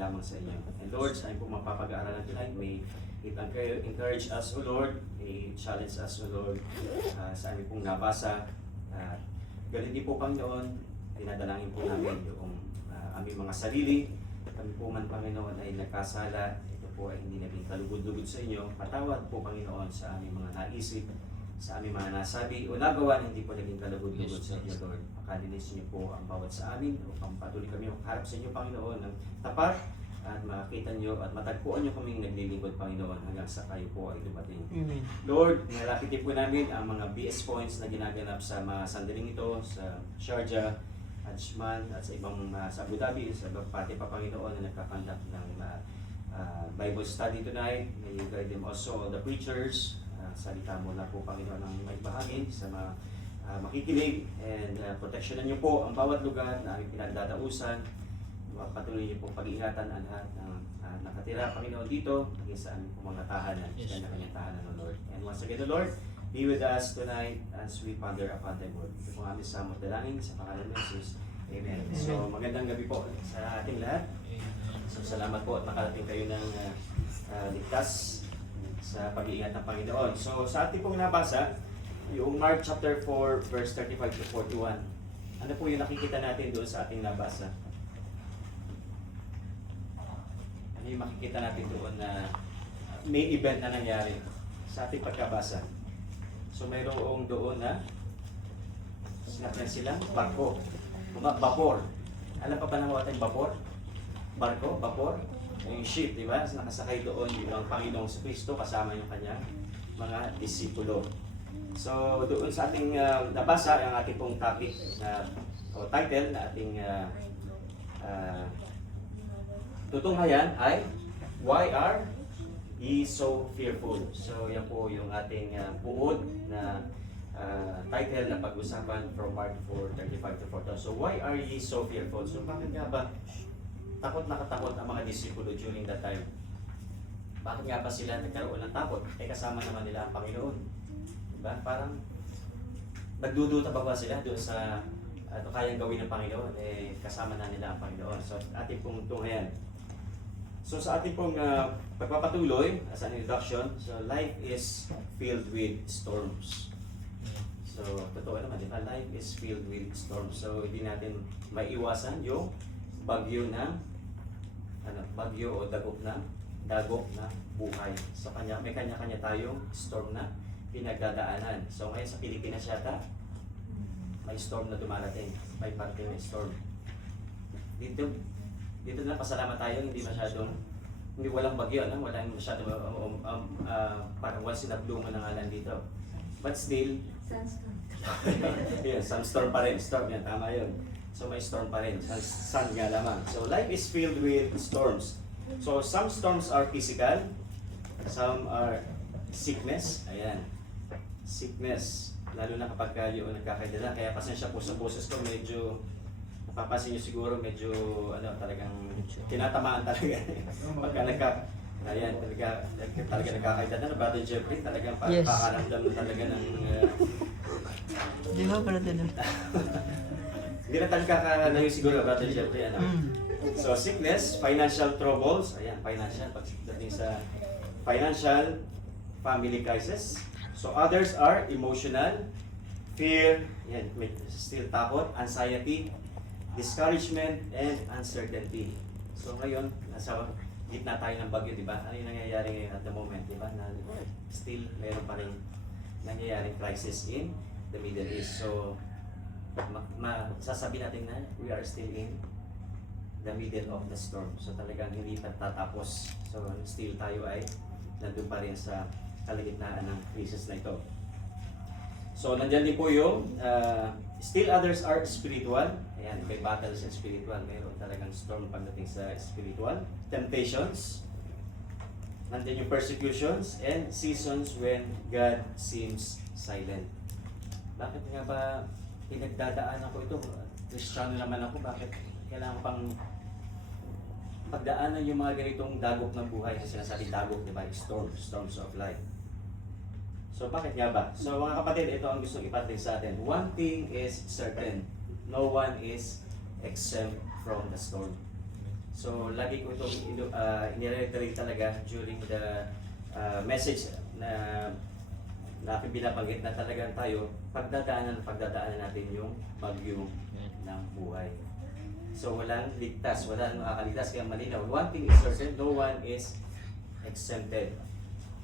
lamang sa inyo. And Lord, sa aming pong mapapag-aaralan tonight, may it encourage us, O Lord, may challenge us, O Lord, sa aming pong nabasa. Ganun din po, Panginoon, dinadalangin po namin yung aming mga sarili. Kami po man, Panginoon, ay nagkasala. Ito po ay hindi naging kalugod-lugod sa inyo. Patawad po, Panginoon, sa aming mga naisip, sa aming mga nasabi o nagawa na hindi po naging kalugod-lugod sa inyo, Lord. Pakalinis niyo po ang bawat sa amin upang patuloy kami makaharap sa inyo, Panginoon, ng tapat at makita niyo at matagpuan niyo kaming naglilingkod, Panginoon, hanggang sa kayo po ay dumating. Amen. Lord, nalapitin po namin ang mga BS points na ginaganap sa mga sandaling ito, sa Sharjah, Ajman, at sa ibang sa Abu Dhabi, sa ibang pati pa, Panginoon, na nagkakandak ng Bible study tonight. May you guide them also, all the preachers. Salita mo na po, Panginoon, ang may bahagi sa mga makikinig, and proteksyonan niyo po ang bawat lugar na aming pinagdadausan. Patuloy niyo po pag-iingatan ang lahat ng nakatira, Panginoon, dito, maging sa aming mga tahanan, sa kanyang tahanan, O Lord. And once again, O Lord, be with us tonight as we ponder upon thy word. Ito po aming samot dalangin sa pangalan ng Jesus. Amen. So, magandang gabi po sa ating lahat. So, salamat po at nakarating kayo ng ligtas sa pag-iingat ng Panginoon. So, sa ating pong nabasa, yung Mark chapter 4, verse 35 to 41. Ano po yung nakikita natin doon sa ating nabasa? Ano yung makikita natin doon na may event na nangyari sa ating pagkabasa? So, mayroong doon na sinapyan silang barko, mga vapor. Alam pa ba ng mga ating vapor? Barko, vapor, yung ship, di ba? Nakasakay doon yung Panginoong Kristo kasama yung kanyang mga disipulo. So, doon sa ating nabasa, ang ating pong topic na o title na ating tutunghayan ay Why Are Ye So Fearful? So, yan po yung ating buod na title na pag-usapan from Mark 4:35 to 40. So, why are ye so fearful? So, bakit nga ba takot na katakot ang mga disipulo during that time? Bakit nga ba sila nagkaroon ng takot? Eh, kasama naman nila ang Panginoon. Diba? Parang nagdududa pa ba sila doon sa kayang gawin ng Panginoon? Eh, kasama na nila ang Panginoon. So, ating pong tunghayan. So, sa ating pong pagpapatuloy, as an introduction, so life is filled with storms. So, totoo naman, diba? Life is filled with storms. So, hindi natin maiiwasan yung bagyo ng bagyo o dagok na buhay. So, may kanya-kanya tayong storm na pinagdadaanan. So, ngayon sa Pilipinas yata, may storm na dumarating. May parte ng storm. Dito na pasalamat tayo, hindi walang bagyo, walang masyadong parang once in a blue na ngalan dito. But still, yeah, some storm pa rin. Storm yan, tama yun. So may storm pa rin. Sun nga lamang. So life is filled with storms. So some storms are physical, some are sickness. Ayan. Sickness. Lalo na kapag kayo nagkakaedad. Kaya pasensya po sa boses ko, medyo mapapansin nyo siguro medyo talagang tinatamaan talaga. Pagka ayan, talaga nagkakaedad na, Brother Jeffrey, talagang Yes. pakaramdam na talaga ng Di ba, brother? hindi na talaga kakalayo siguro, Brother Jeffrey, So, sickness, financial troubles, ayan, financial, pagdating sa financial, family crisis. So, others are emotional, fear, yan, still takot, anxiety, discouragement, and uncertainty. So, ngayon, nasa gitna tayo ng bagyo, di ba? Ano yung nangyayari ngayon at the moment, di ba? Na still, meron pa rin nangyayaring crisis in the Middle East. So, sasabi natin na we are still in the middle of the storm. So, talagang hindi tatapos. So, still tayo ay nandun pa rin sa kalagitnaan ng crisis na ito. So, nandyan din po yung still others are spiritual. Ayan, may battles and spiritual. Mayroon talagang storm pagdating sa spiritual. Temptations. Nandyan yung persecutions and seasons when God seems silent. Bakit nga ba pinagdadaanan ko ito? Kristiyano naman ako, bakit kailangan pang pagdaanan yung mga ganitong dagok ng buhay? Kasi sinasabi dagok, di ba? Storms of life. So, bakit nga ba? So, mga kapatid, ito ang gusto ipatin sa atin. One thing is certain. No one is exempt from the storm. So, lagi ko itong inireiterate talaga during the message na aking binabanggit na talagang tayo, pagdadaanan natin yung bagyo ng buhay. So, walang ligtas, walang makakaligtas, kaya malinaw. One thing is certain, no one is exempted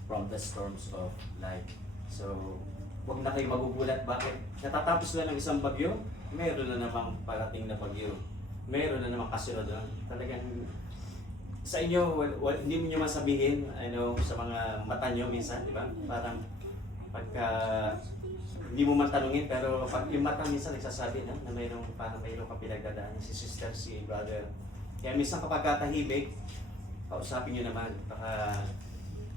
from the storms of life. So, huwag na kayo magugulat. Bakit? Natatapos lang ng isang bagyo, meron na namang parating na bagyo. Meron na namang kasunod na. Talagang sa inyo, hindi mo nyo masabihin, sa mga mata nyo minsan, di ba? Parang pagka hindi mo man tanungin, pero pag yung mata minsan nagsasabi na mayroong kang pinagdadaan, si sister, si brother. Kaya minsan kapag katahibig, kausapin nyo naman, baka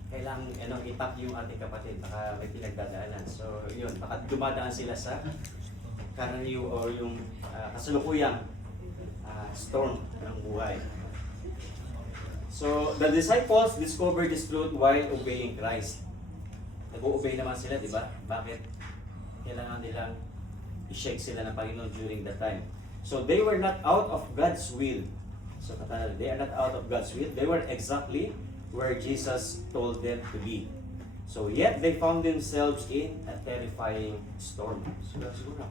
kailangan itap yung ating kapatid, baka may pinagdadaanan. So yun, baka dumadaan sila sa karaniw o yung kasalukuyang storm ng buhay. So the disciples discovered this truth while obeying Christ. Nag-o-obey naman sila, di ba? Bakit? Kailangan nilang i-shake sila ng Panginoon during that time. So they were not out of God's will. So they are not out of God's will. They were exactly where Jesus told them to be. So yet they found themselves in a terrifying storm. So siguro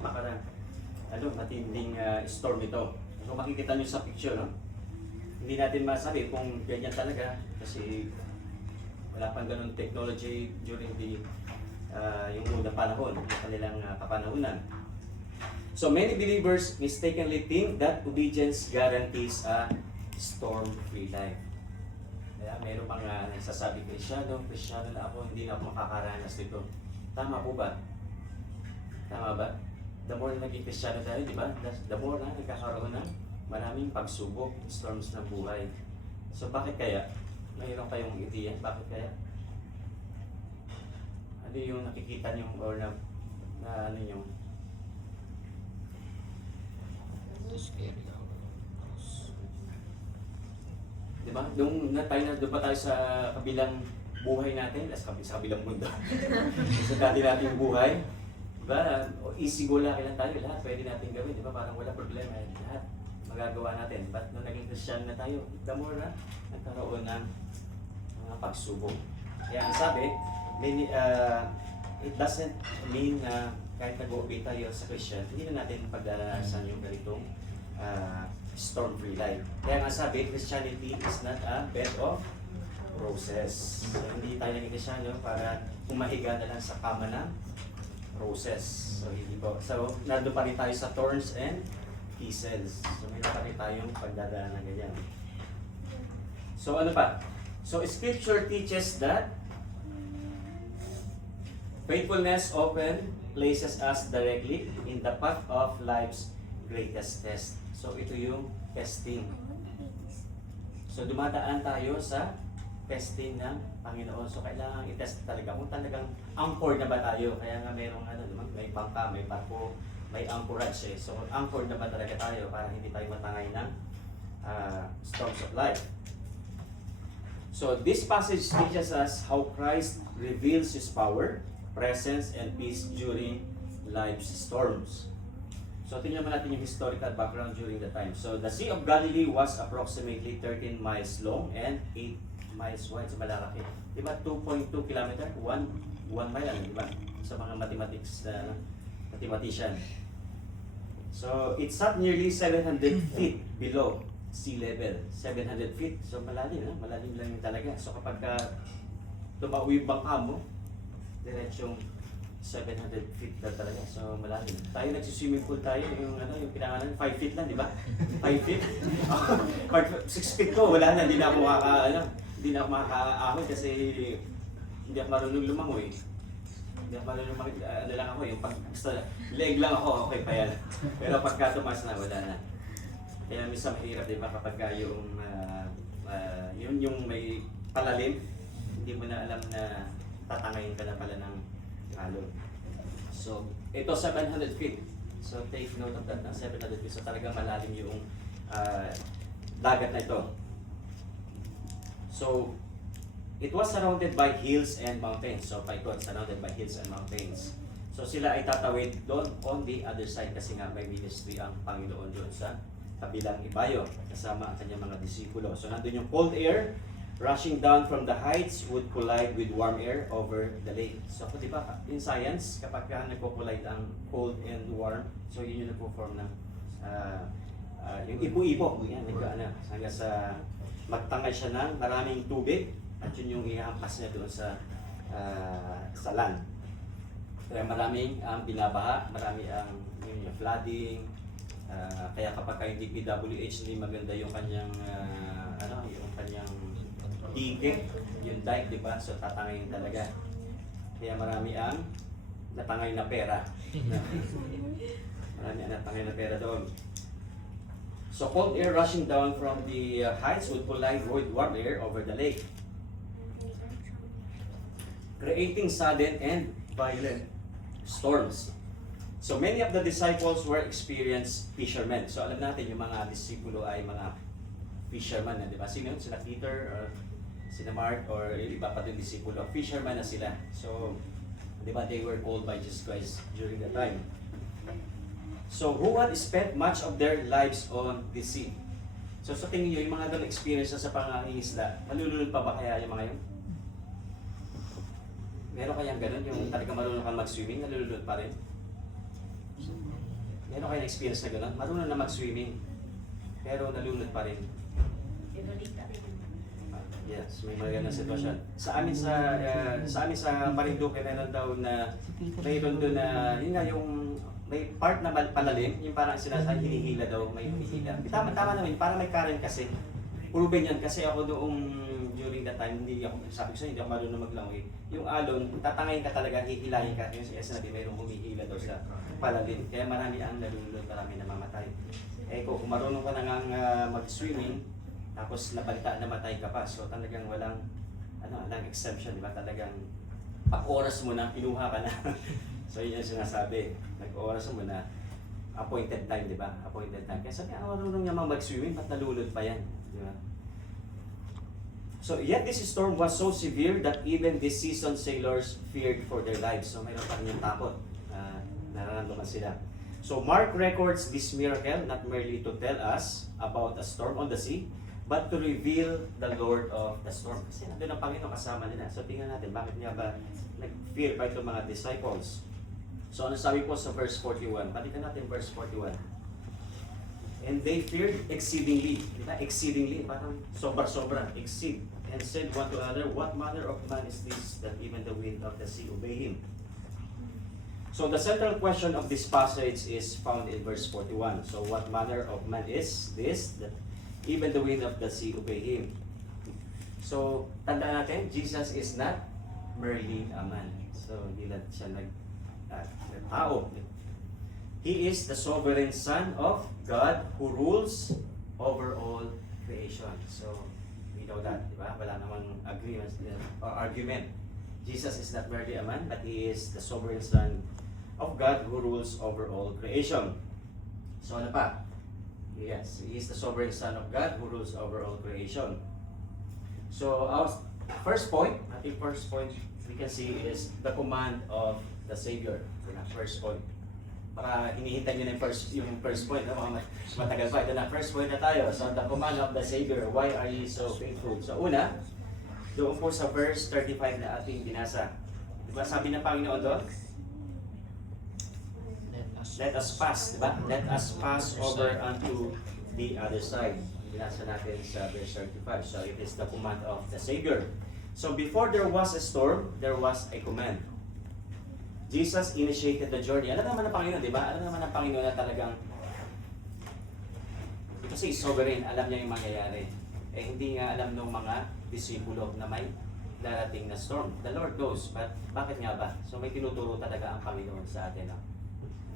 matinding storm ito. So makikita nyo sa picture, no? Hindi natin masabi kung ganyan talaga kasi wala pang ganun technology during yung unang panahon, yung kanilang kapanahunan. So many believers mistakenly think that obedience guarantees a storm-free life. Kaya mayroong mga nagsasabi, Kristyano na ako, hindi na ako makakaranas dito. Tama po ba? Tama ba? The more na naging Kristyano tayo, di ba? The more na nagkakaroon ng maraming pagsubok, storms ng buhay. So bakit kaya? Mayroon kayong ideya, bakit kaya? Ano yung nakikita niyo or na ano niyo? Di ba? Doon pa tayo sa kabilang buhay natin, sa kabilang mundo. Sa dati nating buhay, di ba? Easy go lang tayo, lahat pwede natin gawin, di ba? Parang wala problema, lahat magagawa natin. But nung naging Christian na tayo, the more na nagkaroon ng mga pagsubok. Kaya ang sabi, it doesn't mean na kahit nag-obey tayo sa Christian, hindi na natin pagdarasan yung ganitong storm-free life. Kaya nga sabi, Christianity is not a bed of roses. So, hindi tayo naging Kristyano para kumahiga na lang sa kama ng roses. So, hindi po. So, nandun pa rin tayo sa thorns and thistles. So, mayroon pa rin tayong pagdadaan na ganyan. So, ano pa? So, Scripture teaches that faithfulness often places us directly in the path of life's greatest test. So, ito yung testing. So, dumadaan tayo sa testing ng Panginoon. So, kailangan i-test talaga kung talagang anchored na ba tayo. Kaya nga mayroong may bangka, may barko, may anchorage eh. So, anchored na ba talaga tayo para hindi tayo matangay ng storms of life. So, this passage teaches us how Christ reveals His power, presence, and peace during life's storms. So, tingnan mo natin yung historical background during the time. So, the Sea of Galilee was approximately 13 miles long and 8 miles wide. So, malaki. Diba? 2.2 kilometer? 1 mile lang, diba? Sa mga mathematician. So, it's up nearly 700 feet below sea level. 700 feet. So, malalim, malalim lang yung talaga. So, kapag tumawi yung bangka mo, diretsong 700 feet na talaga. So, malalim. Tayo nagsiswimming pool tayo, yung pinangalan, 5 feet lang, di ba? 5 feet? 6 feet ko, wala na, hindi na ako makakaahon kasi hindi ako marunong lumangoy. Hindi ako marunong lumangoy, lang ako, yung leg lang ako, okay pa yan. Pero pagka tumas na, wala na. Kaya minsan mahirap, di ba, kapag yung may palalim, hindi mo na alam na tatangayin ka na pala ng alon. So, ito 700 feet. So, take note of that, 700 feet. So, talagang malalim yung dagat na ito. So, it was surrounded by hills and mountains. So, paikot, surrounded by hills and mountains. So, sila ay tatawid doon on the other side kasi nga may ministry ang Panginoon doon sa kabilang ibayo, kasama ang kanyang mga disipulo. So nandun yung cold air rushing down from the heights would collide with warm air over the lake. So di ba, in science, kapag nagpo-collide ang cold and warm, so yun yung nagpo-form ng yung ipo-ipo. Yan, hanggang sa magtangay siya ng maraming tubig at yun yung ihampas niya doon sa land. Kaya maraming ang binabaha, marami ang yung flooding. Kaya kapag yung DPWH, hindi maganda yung kanyang yung kanyang dike, yung dike, di ba? So tatangayin talaga. Kaya marami ang natangay na pera. Marami ang natangay na pera doon. So cold air rushing down from the heights would collide with warm air over the lake, creating sudden and violent storms. So many of the disciples were experienced fishermen. So alam natin yung mga disipulo ay mga fishermen na, di ba? Sino yun? Sila Peter or sila Mark or iba pa din disipulo. Fishermen na sila. So, di ba, they were called by Jesus Christ during the time. So who had spent much of their lives on the sea? So sa tingin nyo, yung mga ganong experience sa pangangingisda, malulunod pa ba kaya yung mga yun? Meron kayang ganun, yung talagang marunong kang mag-swimming, nalulunod pa rin? Meron kayong experience na gano'n? Marunong na mag-swimming, pero nalulunod pa rin. Yes, may mga ganang sitwasyon. Sa amin sa Marinduque, meron daw na mayroon doon na yun nga yung may part na palalim, yung parang sinasabi hinihila daw, may hinihila. Tama naman, parang may current kasi. Proven yan kasi ako doong during that time, hindi ako, sabi ko sa'yo, hindi ako marunong maglangoy. Yung alon, tatangayin ka talaga, hihilahin ka. Yung sinabi, mayroong humihila daw sa palalim. Kaya marami ang nalulunod, marami namamatay. Eh kung marunong ka na nga mag-swimming, tapos nabalita namatay ka pa, so talagang walang exemption, di ba? Talagang pag-oras mo na, kinuha ka na. So yun yung sinasabi, nag-oras mo na appointed time, di ba? Appointed time. Kaya sabi, marunong niya mag-swimming, ba't nalulod pa yan? Di ba? So yet this storm was so severe that even the seasoned sailors feared for their lives. So mayroon pa rin yung takot, nararamdaman sila. So Mark records this miracle not merely to tell us about a storm on the sea, but to reveal the Lord of the storm. Kasi nandun ang Panginoon kasama nila. So tingnan natin, bakit nga ba nag-fear pa itong mga disciples? So ano sabi po sa verse 41? Balikan natin verse 41. And they feared exceedingly. Diba? Exceedingly. Parang sobra-sobra. Exceed. And said one to another, what manner of man is this that even the wind of the sea obey him? So the central question of this passage is found in verse 41. So what manner of man is this that even the wind of the sea obey him? So tandaan natin, Jesus is not merely a man. So hindi lang siya tao. He is the sovereign Son of God who rules over all creation. So, we know that, di ba? Wala namang agreement or argument. Jesus is not merely a man, but He is the sovereign Son of God who rules over all creation. So, ano pa? Yes, He is the sovereign Son of God who rules over all creation. So, our first point, I think first point we can see is the command of the Savior. First point. Para hinihintay nyo na yung first point, no? Matagal pa. Ito na, first point na tayo. So, the command of the Savior, why are you so faithful? So, una, doon po sa verse 35 na ating binasa. Diba sabi ng Panginoon doon? Let us pass, diba? Let us pass over unto the other side. Binasa natin sa verse 35. So, it is the command of the Savior. So, before there was a storm, there was a command. Jesus initiated the journey. Alam naman ng Panginoon, di ba? Alam naman ng Panginoon na talagang kasi sovereign, alam niya yung mangyayari. Eh hindi nga alam ng mga disipulo na may darating na storm. The Lord knows, but bakit nga ba? So may tinuturo talaga ang Panginoon sa atin. No?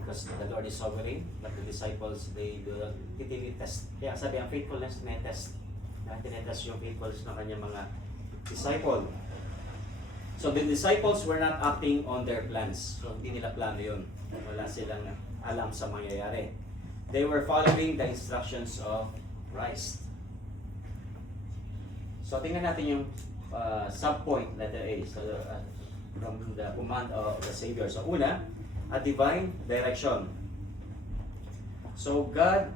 Because the Lord is sovereign, but the disciples, they do test. Kaya sabi, ang faithfulness tinetest. Tinetest yung faithfulness ng kanyang mga disciple. So the disciples were not acting on their plans. So hindi nila plano yun. Wala silang alam sa mangyayari. They were following the instructions of Christ. So tingnan natin yung sub-point, letter A. So from the command of the Savior. So una, a divine direction. So God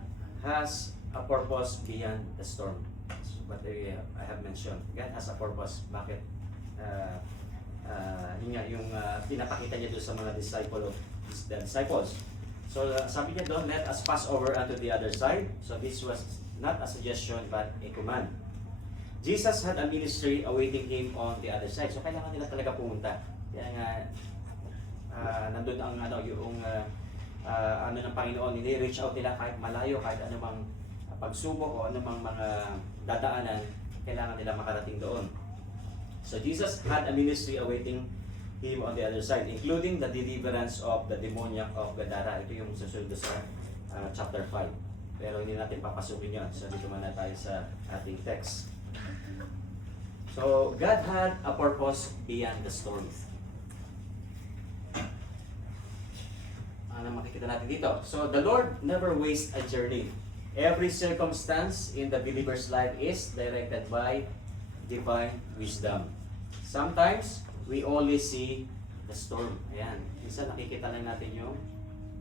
has a purpose beyond the storm. What I have mentioned. God has a purpose. Bakit? Yun nga, yung pinapakita niya doon sa mga disciples. So sabi niya doon, let us pass over unto the other side. So this was not a suggestion but a command. Jesus had a ministry awaiting him on the other side. So kailangan nila talaga pumunta. Kaya nga, nandun ang yung ng Panginoon, nire-reach out nila kahit malayo, kahit anumang pagsubok o anumang mga dadaanan, kailangan nila makarating doon. So Jesus had a ministry awaiting him on the other side, including the deliverance of the demoniac of Gadara. Ito yung susunod sa chapter 5. Pero hindi natin papasukin yun. So dito muna tayo sa ating text. So God had a purpose beyond the storm. Ano makikita natin dito? So the Lord never wastes a journey. Every circumstance in the believer's life is directed by divine wisdom. Sometimes we only see the storm. Ayan. Minsan nakikita lang natin yung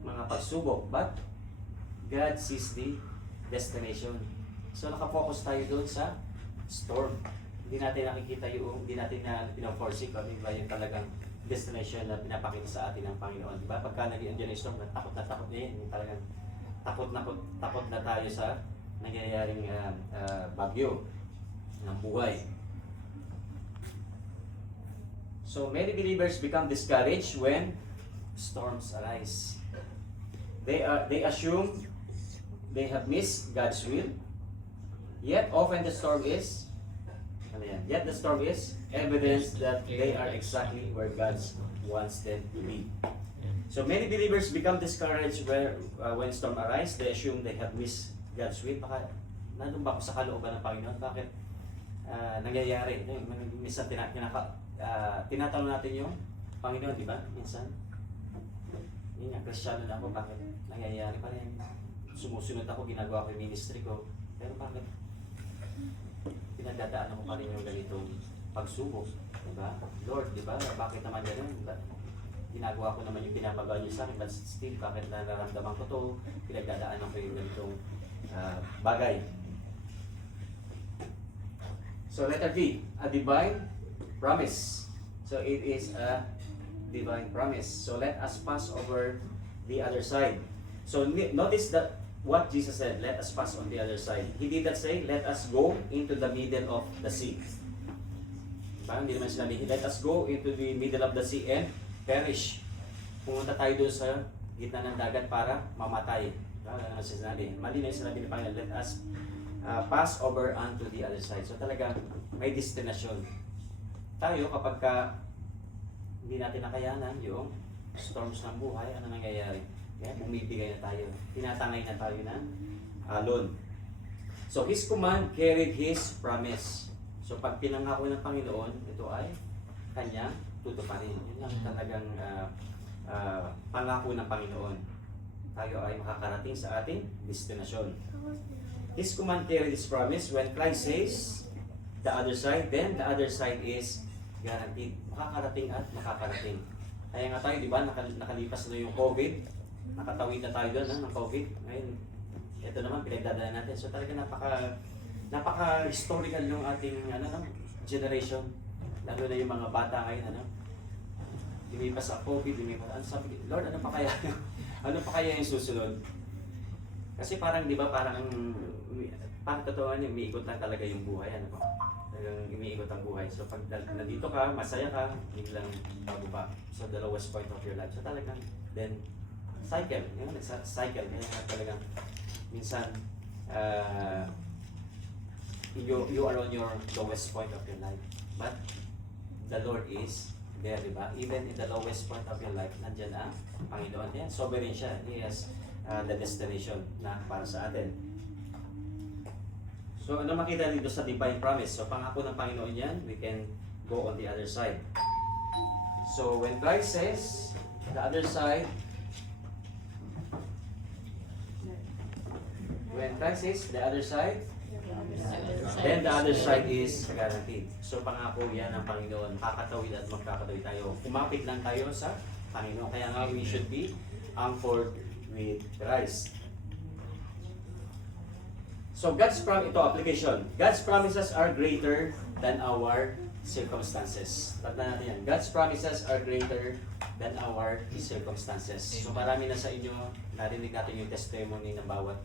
mga pagsubok, but God sees the destination. So nakafocus tayo doon sa storm. Hindi natin nakikita hindi natin na pinaforesee kung ano ba yung talagang destination na pinapakita sa atin ng Panginoon. Diba? Pagka nag-i-enjoy yung storm, takot na yun. Yung talagang takot na tayo sa nangyayaring bagyo ng buhay. So many believers become discouraged when storms arise. They assume they have missed God's will. Yet often the storm is evidence that they are exactly where God wants them to be. So many believers become discouraged when storm arise. They assume they have missed God's will. Baka nandun ba ako sa kalooban ng Panginoon? Bakit nangyayari? Minsan tinatanong natin yung Panginoon, di ba? Minsan, yun nga, Kristyano na ako, bakit nangyayari pa rin? Sumusunod ako, ginagawa ko yung ministry ko. Pero bakit pinagdadaanan mo pa rin yung ganitong pagsubok? Diba? Lord, diba? Bakit naman ganun? Diba? Ginagawa ko naman yung pinapagawa niyo sa akin, but still, bakit nararamdaman ko to? Pinagdadaanan ko yung ganitong bagay. So letter D, a divine promise. So it is a divine promise. So let us pass over the other side. So notice that what Jesus said, let us pass on the other side. He did not say, let us go into the middle of the sea. Parang hindi naman sinabi, let us go into the middle of the sea and perish. Pumunta tayo doon sa gitna ng dagat para mamatay. Ano naman sinabi? Mali na yung sinabi ni Panginoon, let us pass over onto the other side. So talaga may destination. Tayo kapag hindi natin nakayanan yung storms ng buhay, ano nangyayari? Kaya bumibigay na tayo. Tinatangay na tayo ng alon. So His command carried His promise. So pag pinangako ng Panginoon, ito ay Kanyang tutuparin. Yun lang talagang pangako ng Panginoon. Tayo ay makakarating sa ating destinasyon. His command carried His promise. When Christ says the other side, then the other side is guaranteed. Makakarating at makakarating. Kaya nga tayo, di ba, nakalipas na yung COVID. Nakatawid na tayo doon ng COVID. Ngayon, ito naman, pinagdadaan natin. So talaga napaka-historical yung ating generation. Lalo na yung mga bata ngayon. Lumipas sa COVID, lumipas. Sabi ko, Lord, ano pa kaya yung susunod? Kasi parang, di ba, parang totoo umiikot lang talaga yung buhay. Talagang umiikot ang buhay. So pag nandito ka, masaya ka, biglang bababa. So the lowest point of your life. So talagang, then, cycle. Cycle. Kaya talagang, minsan, you are on your lowest point of your life. But, the Lord is there, di ba? Even in the lowest point of your life, nandyan ang Panginoon. Yan, sovereign siya. He has the destination na para sa atin. So, ano makita dito sa divine promise? So, pangako ng Panginoon yan, we can go on the other side. So, when Christ says, the other side, then the other side is guaranteed. So, pangako yan ng Panginoon. Kakatawid at magkakatawid tayo. Kumapit lang tayo sa Panginoon. Kaya nga, we should be anchored with Christ. So ito application. God's promises are greater than our circumstances. Tandaan natin yan. God's promises are greater than our circumstances. So marami na sa inyo, narinig natin yung testimony ng bawat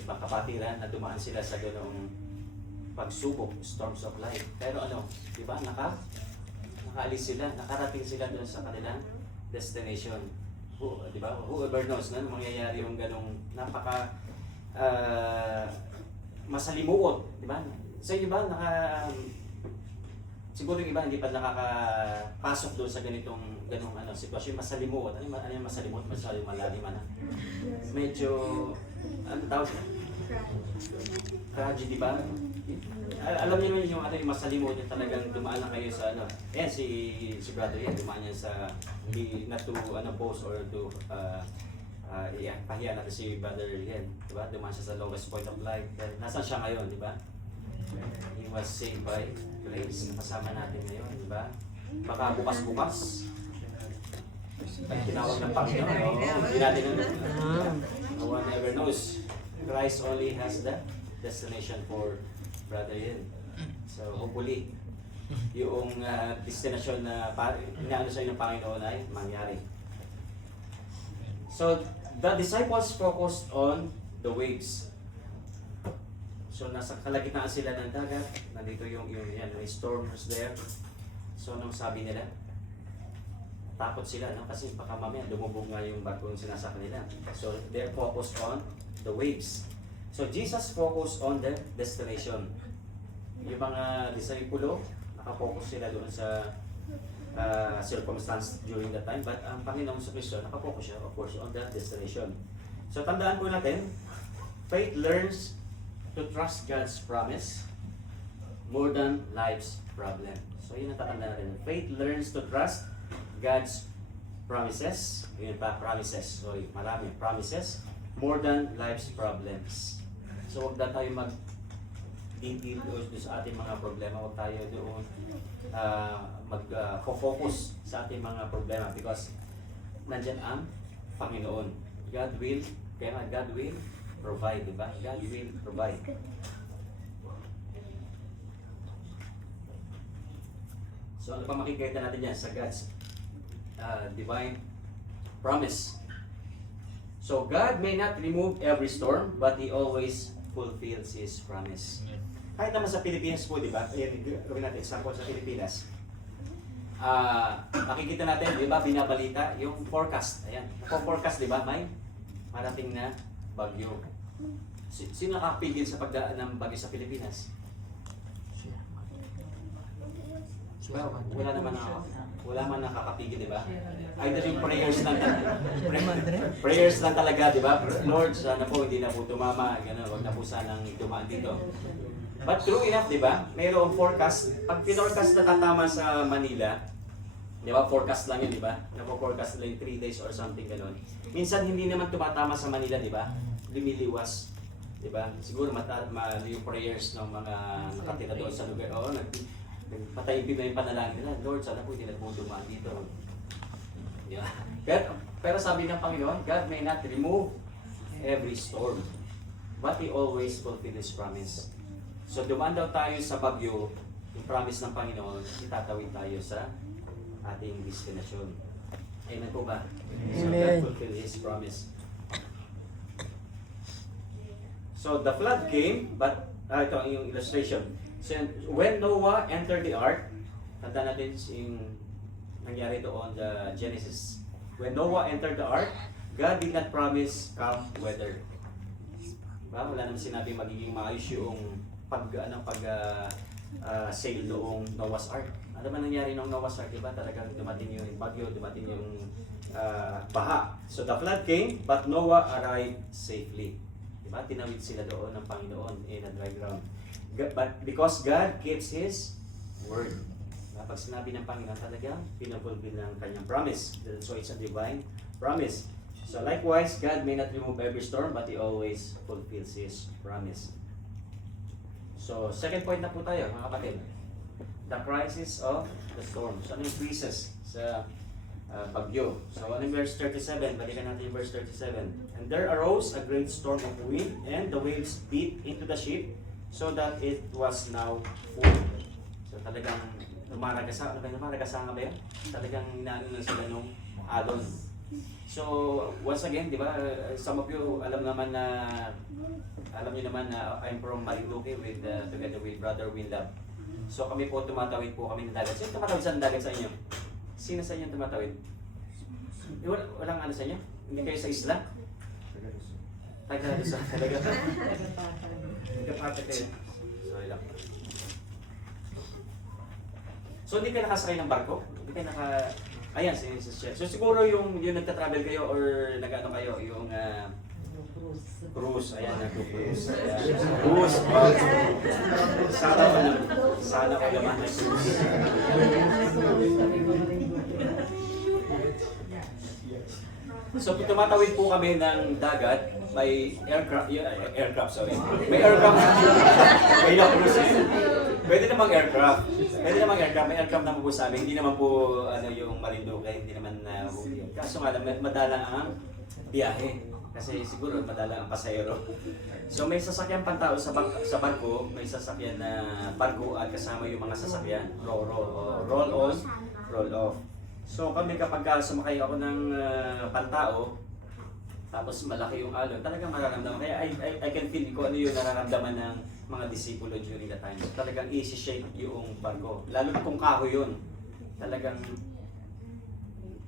ibang kapatiran na dumaan sila sa ganoong pagsubok, storms of life. Pero ano, di ba, nakaalis sila, nakarating sila doon sa kanilang destination. Di ba? Whoever knows na mangyayari yung ganong masalimuot, di ba? Sa inyo ba, siguro yung iba hindi pa nakakapasok doon sa ganong sitwasyon, masalimuot. Ano yung masalimuot? Malalim na. Medyo, ano tawag? Tragedy ba? Alam niyo naman yung masalimuot yung talagang dumaan na kayo sa ano. Ayan, si brother yan, dumaan yan sa, hindi na to post or to pahiya natin si brother yan. Diba? Dumaan siya sa lowest point of life. Nasaan siya ngayon, di ba? He was saved by grace. Kasama natin ngayon, di ba? Baka bukas-bukas. Pag tinawag ng Panginoon, hindi natin no one ever knows. Christ only has the destination for brother Yen. So hopefully, yung destination na inaano sa ng Panginoon ay mangyari. So the disciples focused on the waves. So nasa kalagitnaan sila ng dagat, nandito yung may storms there. So anong sabi nila? Takot sila, no? Kasi baka mamaya lumubog nga yung barko yung sinasakyan nila. So they're focused on the waves. So Jesus focused on the destination. Yung mga disipulo, nakafocus sila doon sa circumstance during that time, but ang Panginoong Kristo nakafocus siya, of course, on that destination. So tandaan po natin, faith learns to trust God's promise more than life's problem. So yun ang tatandaan natin. Faith learns to trust God's promises, promises, more than life's problems. So huwag na tayo mag-deal doon sa ating mga problema, huwag tayo doon mag-focus sa ating mga problema because nandyan ang Panginoon. God will provide, diba? God will provide. So ano pa makikita natin yan sa God's divine promise. So God may not remove every storm, but He always fulfills His promise. Kahit naman sa Pilipinas po, di ba? Gawin natin example sa Pilipinas. Makikita natin, di ba, binabalita yung forecast. Ayan, forecast, di ba, may marating na bagyo. Sino nakakapigil sa pagdaan ng bagyo sa Pilipinas? Wala man nakakapigil, di ba? Either yung prayers lang prayers lang talaga, di ba? Lord, sana po hindi na po tumama, gano'n, wag na po sanang dumaan dito. But true enough, di ba? Mayroong forecast. Pag pinorcast na tatama sa Manila, di ba? Forecast lang yun, di ba? Napo-forecast lang 3 days or something gano'n. Minsan hindi naman tumatama sa Manila, di ba? Lumiliwas. Di ba? Siguro yung prayers ng mga nakatira doon sa lugar. Oo, nagpatayin na yung panalangin nila. Lord, sana po hindi na po dumaan dito. Yeah. Pero sabi ng Panginoon, God may not remove every storm, but He always fulfill His promise. So dumaan daw tayo sa bagyo, yung promise ng Panginoon, itatawid tayo sa ating destination. Amen po ba? So God fulfill His promise. So the flood came, but ito yung illustration. So when Noah entered the ark, tanda natin yung nangyari doon the Genesis. When Noah entered the ark, God did not promise calm weather. Diba? Wala naman sinabi magiging maayos yung sail doong Noah's Ark. Ano ba nangyari ng Noah's Ark? Diba? Talagang dumating yung bagyo, dumating yung baha. So the flood came, but Noah arrived safely. Diba? Tinawid sila doon ng Panginoon in a dry ground. But because God keeps His word. Pag sinabi ng Panginoon, talagang pinafulfill ng kanyang promise. So it's a divine promise. So likewise, God may not remove every storm, but He always fulfills His promise. So second point na po tayo, mga kapatid. The crisis of the storm. So ano yung crisis sa bagyo. So ano yung verse 37? Balikan natin yung verse 37. And there arose a great storm of wind, and the waves beat into the ship, so that it was now full. So talagang lumaragasan, ano ba yun? Lumaragasan nga ba yun? Talagang inaano na sila nung alon. So once again, di ba, some of you alam niyo naman na I'm from Marinduque with together with Brother Winlab. So kami po tumatawid po kami ng dagat. Sino tumatawid sa dagat sa inyo? Sino sa inyo tumatawid? Walang ano sa inyo? Hindi kayo sa isla? Taga-Luzon talaga. Taga-Pate kayo. Sorry lang. So hindi kayo nakasakay ng barko? Hindi kayo ayan, si Chef. So siguro yung nagta-travel kayo or nag-ano kayo, yung cruise. Ayan, nag-cruise. Cruise. Sana ko naman na cruise. So tumatawid po kami ng dagat, may aircraft, sorry. May aircraft. May na-cruise eh. Pwede namang aircraft. May aircraft naman po sa amin. Hindi naman po yung Marinduque, hindi naman kaso nga lang, madalang ang biyahe. Kasi siguro madalang ang pasahero. So may sasakyan pang tao sa barko, may sasakyan na barko at kasama yung mga sasakyan. Roll on, roll off. So kami kapag sumakay ako ng pantao, tapos malaki yung alon, talagang mararamdaman. Kaya I can feel kung ano yung nararamdaman ng mga disipulo during the time. So talagang easy shake yung barko. Lalo na kung kahoy yun. Talagang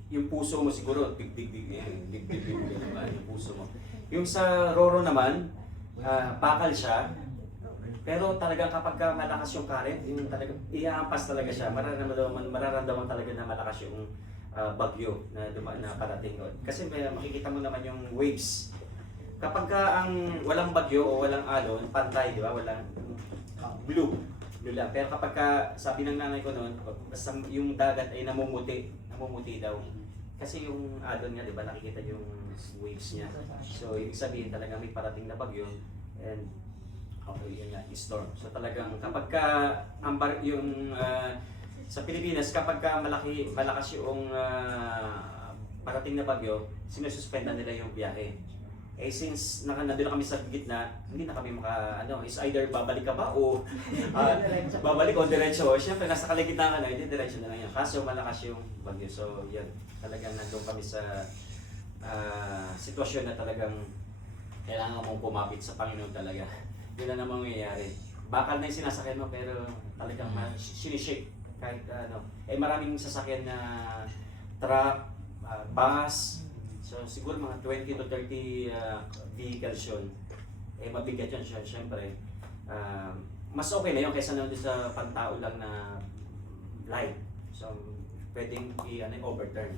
yung puso mo siguro, big yung puso mo. Yung sa Roro naman, bakal siya. Pero talagang kapag malakas yung current, yung talagang iaampas talaga siya, mararamdaman talaga na malakas yung bagyo na parating. Kasi makikita mo naman yung waves. Kapag ang walang bagyo o walang alon, pantay, di ba? Walang blue lang. Pero kapag sabi ng nanay ko noon, basta yung dagat ay namumuti daw. Kasi yung alon niya, di ba, nakikita yung waves niya. So, ibig sabihin talagang may parating na bagyo and yun nga, storm. So talagang kapag sa Pilipinas, kapag malakas yung parating na bagyo, sinususpendan nila yung biyahe. Eh since nandun na kami sa gitna, hindi na kami is either babalik ka ba o babalik o diretso. Siyempre nasa kalagitnaan ka na, hindi diretso na lang yan. Kaso malakas yung bagyo. So yan, talagang nandun kami sa sitwasyon na talagang kailangan mong kumapit sa Panginoon talaga. Yun na namang mangyayari. Bakal na yung sinasakyan mo pero talagang sinishake kahit maraming sasakyan na truck, bus. So siguro mga 20 to 30 vehicles yun. Mabigat yun siya, syempre. Mas okay na yun kaysa nandun sa pantao lang na light. So pwedeng overturn.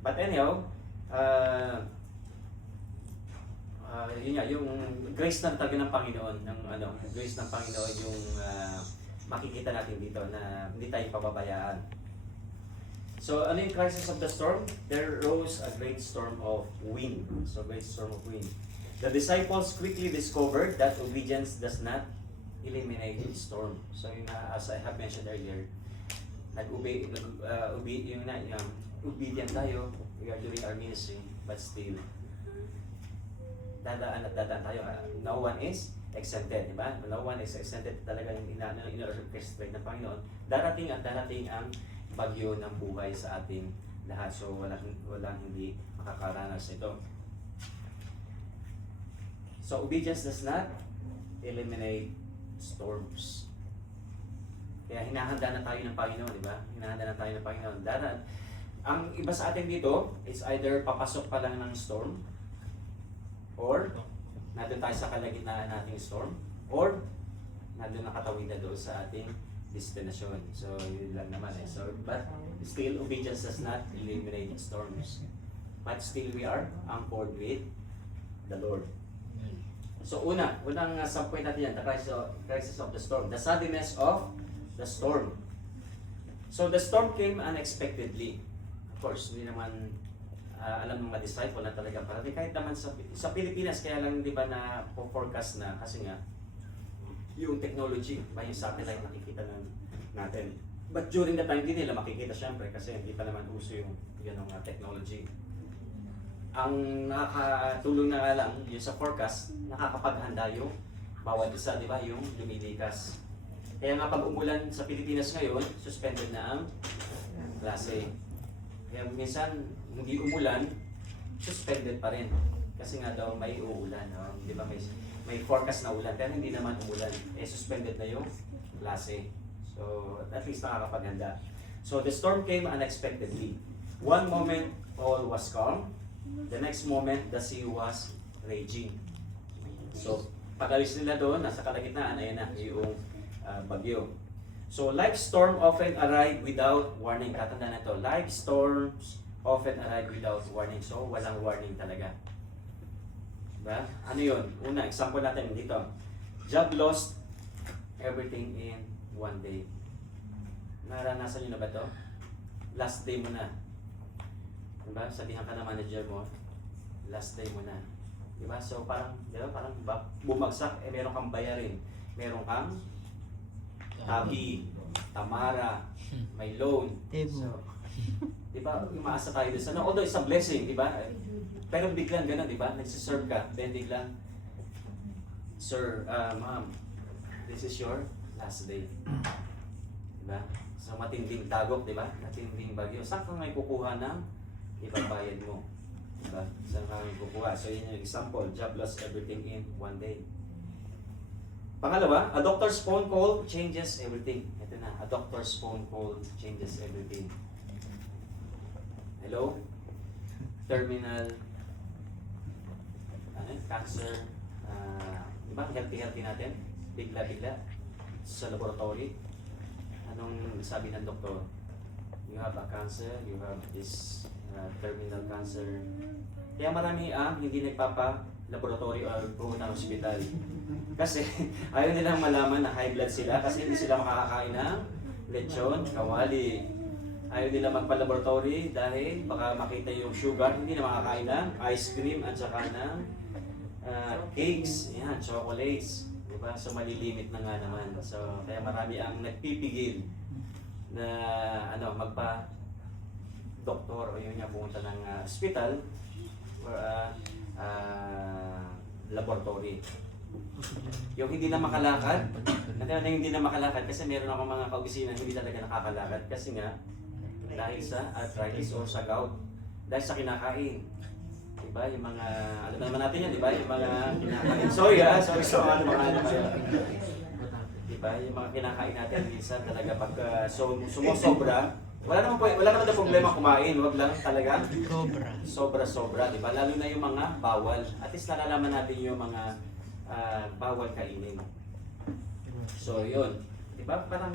But anyhow, yun nga, yung grace ng talaga ng Panginoon, grace ng Panginoon yung makikita natin dito na hindi tayo pababayaan. So, ano yung crisis of the storm? There rose a great storm of wind. So, great storm of wind. The disciples quickly discovered that obedience does not eliminate the storm. So, as I have mentioned earlier, obedient tayo, we are doing our ministry, but still, dadaan tayo. No one is exempted, di ba? No one is exempted. Talagang ina-orchestrate ng Panginoon. Darating ang bagyo ng buhay sa ating lahat. So walang hindi makakaranas ito. So obedience does not eliminate storms. Kaya hinahanda na tayo ng Panginoon, di ba? Hinahanda na tayo ng Panginoon. Ang iba sa atin dito is either papasok pa lang ng storm, or nandun tayo sa kalagitnaan nating storm, or nandun nakatawid na doon sa ating destination. So yun lang naman eh. So, but still, obedience does not eliminate storms. But still we are anchored with the Lord. So unang subpoint natin yan, the crisis of the storm. The suddenness of the storm. So the storm came unexpectedly. Of course, hindi naman alam ng mga disciple na talagang parating. Kahit naman sa Pilipinas, kaya lang di ba na forecast na kasi nga yung technology, yung satellite nakikita natin. But during the time, hindi nila makikita syempre kasi hindi pa naman uso yung ganong technology. Ang nakakatulong na nga lang, yung sa forecast, nakakapaghanda yung bawat isa, di ba, yung lumilikas. Kaya nga pag umulan sa Pilipinas ngayon, suspended na ang klase. Kaya minsan, hindi umulan, suspended pa rin. Kasi nga daw may uulan, no? Di ba, may forecast na ulan, pero hindi naman umulan. Suspended na yung klase. So, at least nakakapaghanda. So, the storm came unexpectedly. One moment, all was calm. The next moment, the sea was raging. So, pag-alis nila doon, nasa kalagitnaan, ayan na, yung bagyo. So, life storm often arrive without warning. Tatanda na to. Life storms often arrive without warning. So, walang warning talaga. Diba? Ano yun? Una, example natin dito. Job lost, everything in one day. Naranasan nyo na ba to? Last day mo na. Diba? Sabihan ka na manager mo, last day mo na. Diba? So parang, diba? Parang bumagsak, meron kang bayarin. Meron kang tabi, tamara, may loan. So, diba? Umaasa tayo doon. No, although it's a blessing, diba? Pero biglang gano'n, diba? Nagsiserve ka, then biglang, Sir, ma'am, this is your last day. Diba? So matinding tagok, diba? Matinding bagyo. Saan ka may kukuha ng ibabayad mo? Diba? Saan ka may kukuha? So yun yung example. Job lost, everything in one day. Pangalawa, a doctor's phone call changes everything. Ito na, a doctor's phone call changes everything. Hello? Terminal cancer. Diba? Healthy natin. Bigla-bigla sa laboratory. Anong sabi ng doktor? You have a cancer, you have this terminal cancer. Kaya marami ang hindi nagpapa-laboratory o pumunta ng ospital. Kasi ayaw nilang malaman na high blood sila kasi hindi sila makakakain ng lechon, kawali. Ayaw nila magpa-laboratory dahil baka makita yung sugar, hindi na makakain ng ice cream at saka ng cakes, yan, chocolates. Diba? So malilimit na nga naman. So kaya marami ang nagpipigil na magpa-doktor o yun nga pumunta ng hospital or laboratory. Yung hindi na makalakad, hindi na makalakad kasi meron ako mga kaopisina hindi talaga nakakalakad kasi nga dahil sa arthritis o sa gout, dahil sa kinakain. Diba? Yung mga, alam naman natin yan, diba? Yung mga kinakain. Sorry, ano mga yun. Diba? Yung mga kinakain natin, minsan talaga pag sumusobra, wala naman na problema kumain, wag lang talaga. Sobra, diba? Lalo na yung mga bawal. At least nalalaman natin yung mga bawal kainin. So, yun. Diba? Parang,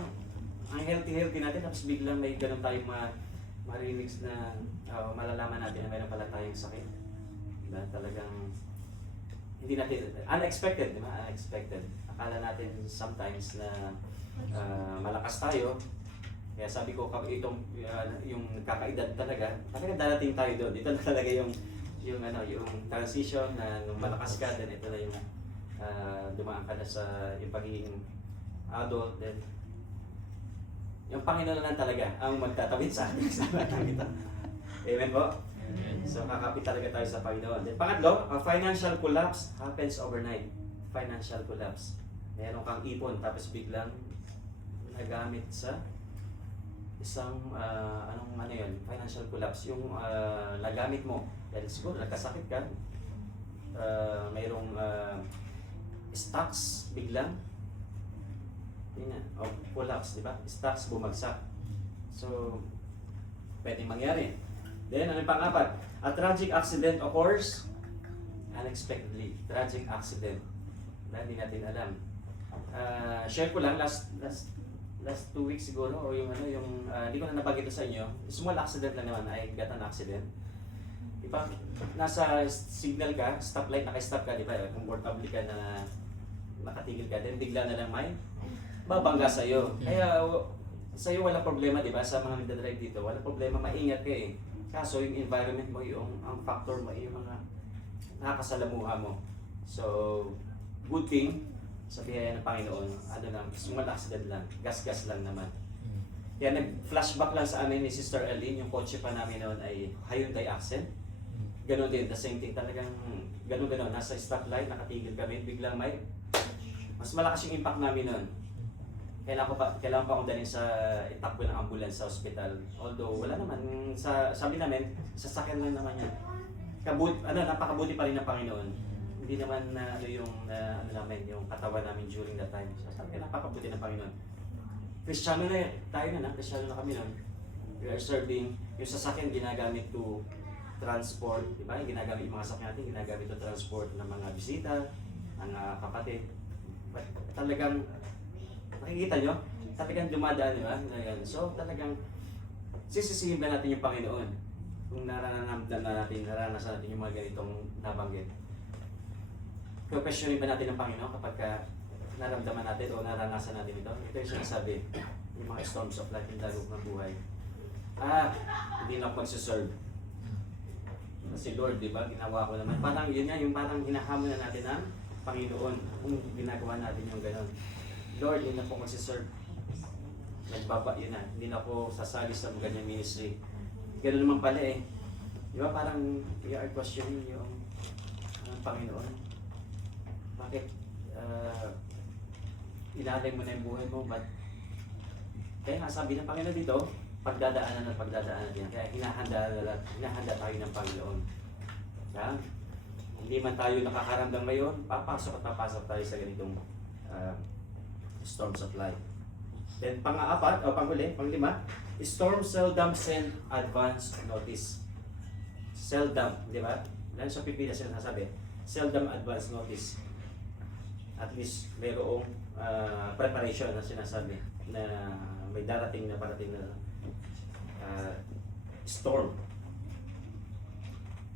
ang healthy natin, tapos biglang may ganun tayong marinig na malalaman natin na mayroon pala tayong sakit. Diba? Talagang hindi natin, unexpected, diba? Unexpected. Akala natin sometimes na malakas tayo. Kaya sabi ko, itong yung kakaedad talaga darating tayo doon. Dito na talaga yung transition na nung malakas ka, then ito na yung dumaan ka na sa yung pagiging adult, then yung Panginoon lang talaga ang magtatawid sa atin sa lahat ito. Amen po? So kakapit talaga tayo sa Panginoon. Then pangatlo, a financial collapse happens overnight. Financial collapse. Meron kang ipon tapos biglang nagamit sa isang financial collapse. Yung nagamit mo dahil siguro nagkasakit ka, mayroong stocks biglang collapse, di ba? Stocks bumagsak. So, pwedeng mangyari. Then, ano yung pang-apat? A tragic accident occurs unexpectedly. Tragic accident. Hindi natin alam. Share ko lang, last 2 weeks siguro, o hindi ko na nabagito sa inyo, small accident lang naman, I got an accident. Diba, nasa signal ka, stoplight, naka-stop ka, di ba? Comfortably ka na nakatigil ka, then bigla na lang may babangga sa'yo. Kaya sa'yo walang problema, di ba? Sa mga nagdadrive dito, walang problema, maingat ka eh. Kaso yung environment mo, ang factor mo, yung mga nakakasalamuha mo. So, good thing, sa biyaya ng Panginoon, small accident lang, gas-gas lang naman. Kaya nag-flashback lang sa amin ni Sister Eileen, yung kotse pa namin noon ay Hyundai Accent. Ganon din, the same thing. Talagang ganon-ganon. Nasa stoplight, nakatigil kami. Biglang may mas malakas yung impact namin noon. Kailangan pa akong dalhin sa itakbo ng ambulance sa hospital. Although wala naman, sabi namin, sasakyan lang naman yan. Napakabuti pa rin ng Panginoon. Hindi naman na yung katawan namin during that time. So sabi napakabuti ng Panginoon. Kristiyano na tayo na, Kristiyano na kami noon. We are serving, yung sasakyan ginagamit to transport, di ba? Yung ginagamit yung mga sasakyan natin, ginagamit to transport ng mga bisita, ng kapatid. But talagang, nakikita nyo? Talagang dumadaan, di ba? So talagang, sisisihin ba natin yung Panginoon? Kung naranasan natin yung mga ganitong nabanggit. Questionin ba natin ang Panginoon kapag naramdaman natin o naranasan natin ito? Ito yung sinasabi, yung mga storms of life, yung dagok ng buhay. Hindi na ako magsiserve. Kasi Lord, di ba, ginawa ko naman. Parang yun nga, yung parang hinahamon na natin ang Panginoon kung ginagawa natin yung gano'n. Lord, hindi na ako magsiserve. Nagbaba, yun na. Hindi na ako sasali sa ganyang ministry. Gano'n naman pala eh. Di ba, parang we are questioning yung Panginoon. Bakit? Ilalay mo na yung buhay mo, but kaya nga sabi ng Panginoon dito, pagdadaanan din. Kaya hinahanda tayo ng Panginoon. Yeah? Hindi man tayo nakakaramdam ngayon, papasok tayo sa ganitong storms of life. Then panglima, storms seldom send advance notice. Seldom, di ba? Lalo sa Pilipinas yung nasabi, seldom advance notice. At least mayroong preparation na sinasabi na may parating na storm.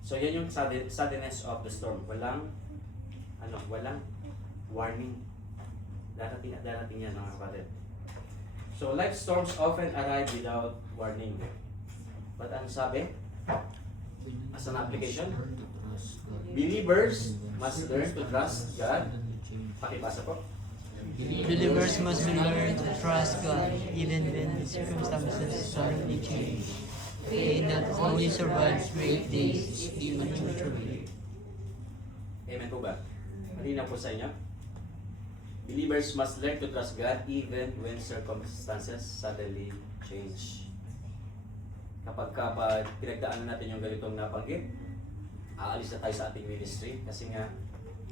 So yan yung suddenness of the storm. Walang warning. Darating yan mga kapatid. So life storms often arrive without warning. But ano sabi? As an application, believers must learn to trust God. Pakibasa po. Believers must learn to trust God even when circumstances suddenly change. They not only survive great days, even maturely. Amen po ba? Malinaw po sa inyo? Believers must learn to trust God even when circumstances suddenly change. Kapag pinagdaanan natin yung ganitong nabanggit, aalis na tayo sa ating ministry kasi nga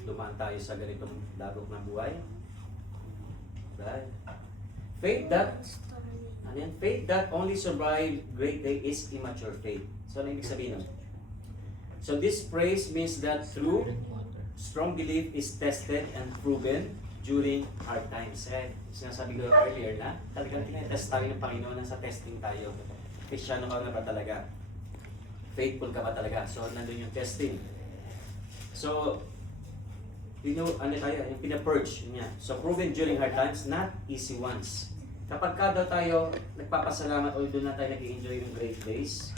dumaan tayo sa ganitong dagok ng buhay. Right? Faith that only survive great day is immature faith. So ano ibig sabihin nun? So this phrase means that through strong belief is tested and proven during hard times. Sinasabi ko earlier na talagang tinetest tayo ng Panginoon, nasa testing tayo. Kristiyano ka na ba talaga? Faithful ka ba talaga? So nandun yung testing. So yung pinapurge niya. So proven during hard times, not easy ones. Kapag daw tayo nagpapasalamat o doon na tayo nag-enjoy yung great days,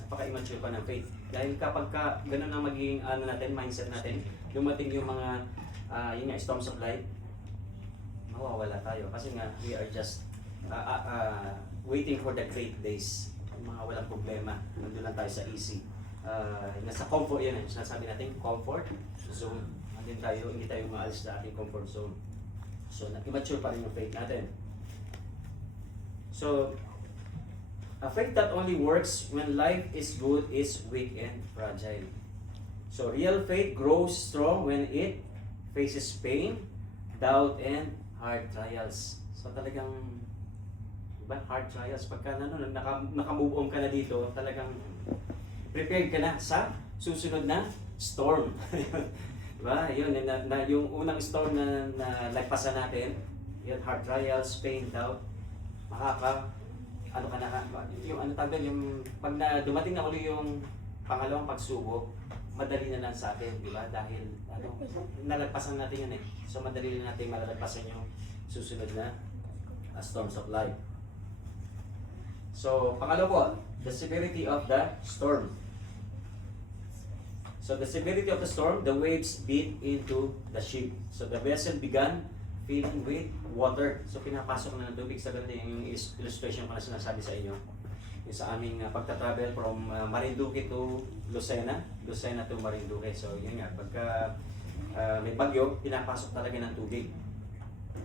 napaka-immature pa ng faith. Dahil kapag ganun ang magiging mindset natin, dumating yung mga storms of life, mawawala tayo. Kasi nga, we are just waiting for the great days. Yung mga walang problema, nandun lang tayo sa easy. Nasa comfort, yan sinasabi natin, comfort zone. Hindi tayo maalis sa ating comfort zone. So, immature pa rin yung faith natin. So, a faith that only works when life is good is weak and fragile. So, real faith grows strong when it faces pain, doubt, and hard trials. So, talagang, diba, hard trials. Pagka naka-move on ka na dito, talagang prepared ka na sa susunod na storm. Diba? Yun, yung unang storm na lagpasan natin, yung hard trials, pain, doubt, yung pag dumating na uli yung pangalawang pagsubok, madali na lang sa atin, di ba? Dahil nalagpasan natin yun eh. So madali na natin malalagpasan yung susunod na storms of life. So pangalawa po, the severity of the storm. So the severity of the storm, the waves beat into the ship. So the vessel began filling with water. So pinapasok na ng tubig sa ganito yung illustration ko na sinasabi sa inyo. Yung sa aming pagta-travel from Marinduque to Lucena, Lucena to Marinduque. So yun nga, pagka may bagyo, pinapasok talaga ng tubig.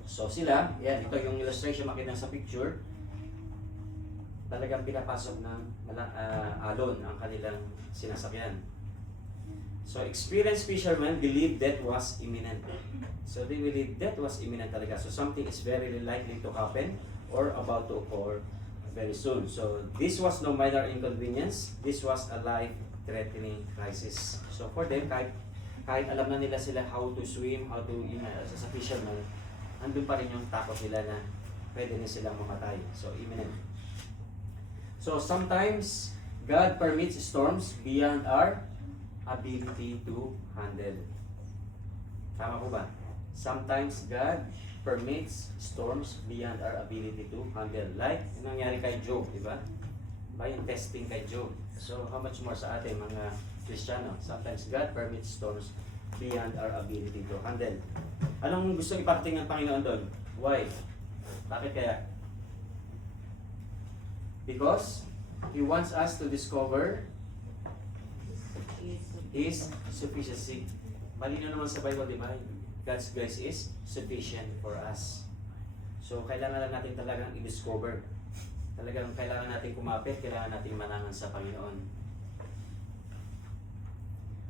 So sila, yan, ito yung illustration makita sa picture. Talagang pinapasok ng alon ang kanilang sinasakyan. So experienced fishermen believed death was imminent. So they believe death was imminent talaga. So something is very likely to happen or about to occur very soon. So this was no minor inconvenience. This was a life-threatening crisis. So for them, kahit alam na nila sila how to swim, how to, as a fisherman, andun pa rin yung takot nila na pwede na silang mamatay. So imminent. So sometimes God permits storms beyond our ability to handle. Tama po ba? Sometimes God permits storms beyond our ability to handle. Like, yung nangyari kay Job, di ba? Yung testing kay Job. So how much more sa atin mga Kristiyano? Sometimes God permits storms beyond our ability to handle. Anong gusto iparating ng Panginoon doon? Why? Bakit kaya? Because He wants us to discover His sufficiency. Malino naman sa Bible, di ba? God's grace is sufficient for us. So, kailangan lang natin talagang i-discover. Talagang kailangan natin kumapit, kailangan natin manangan sa Panginoon.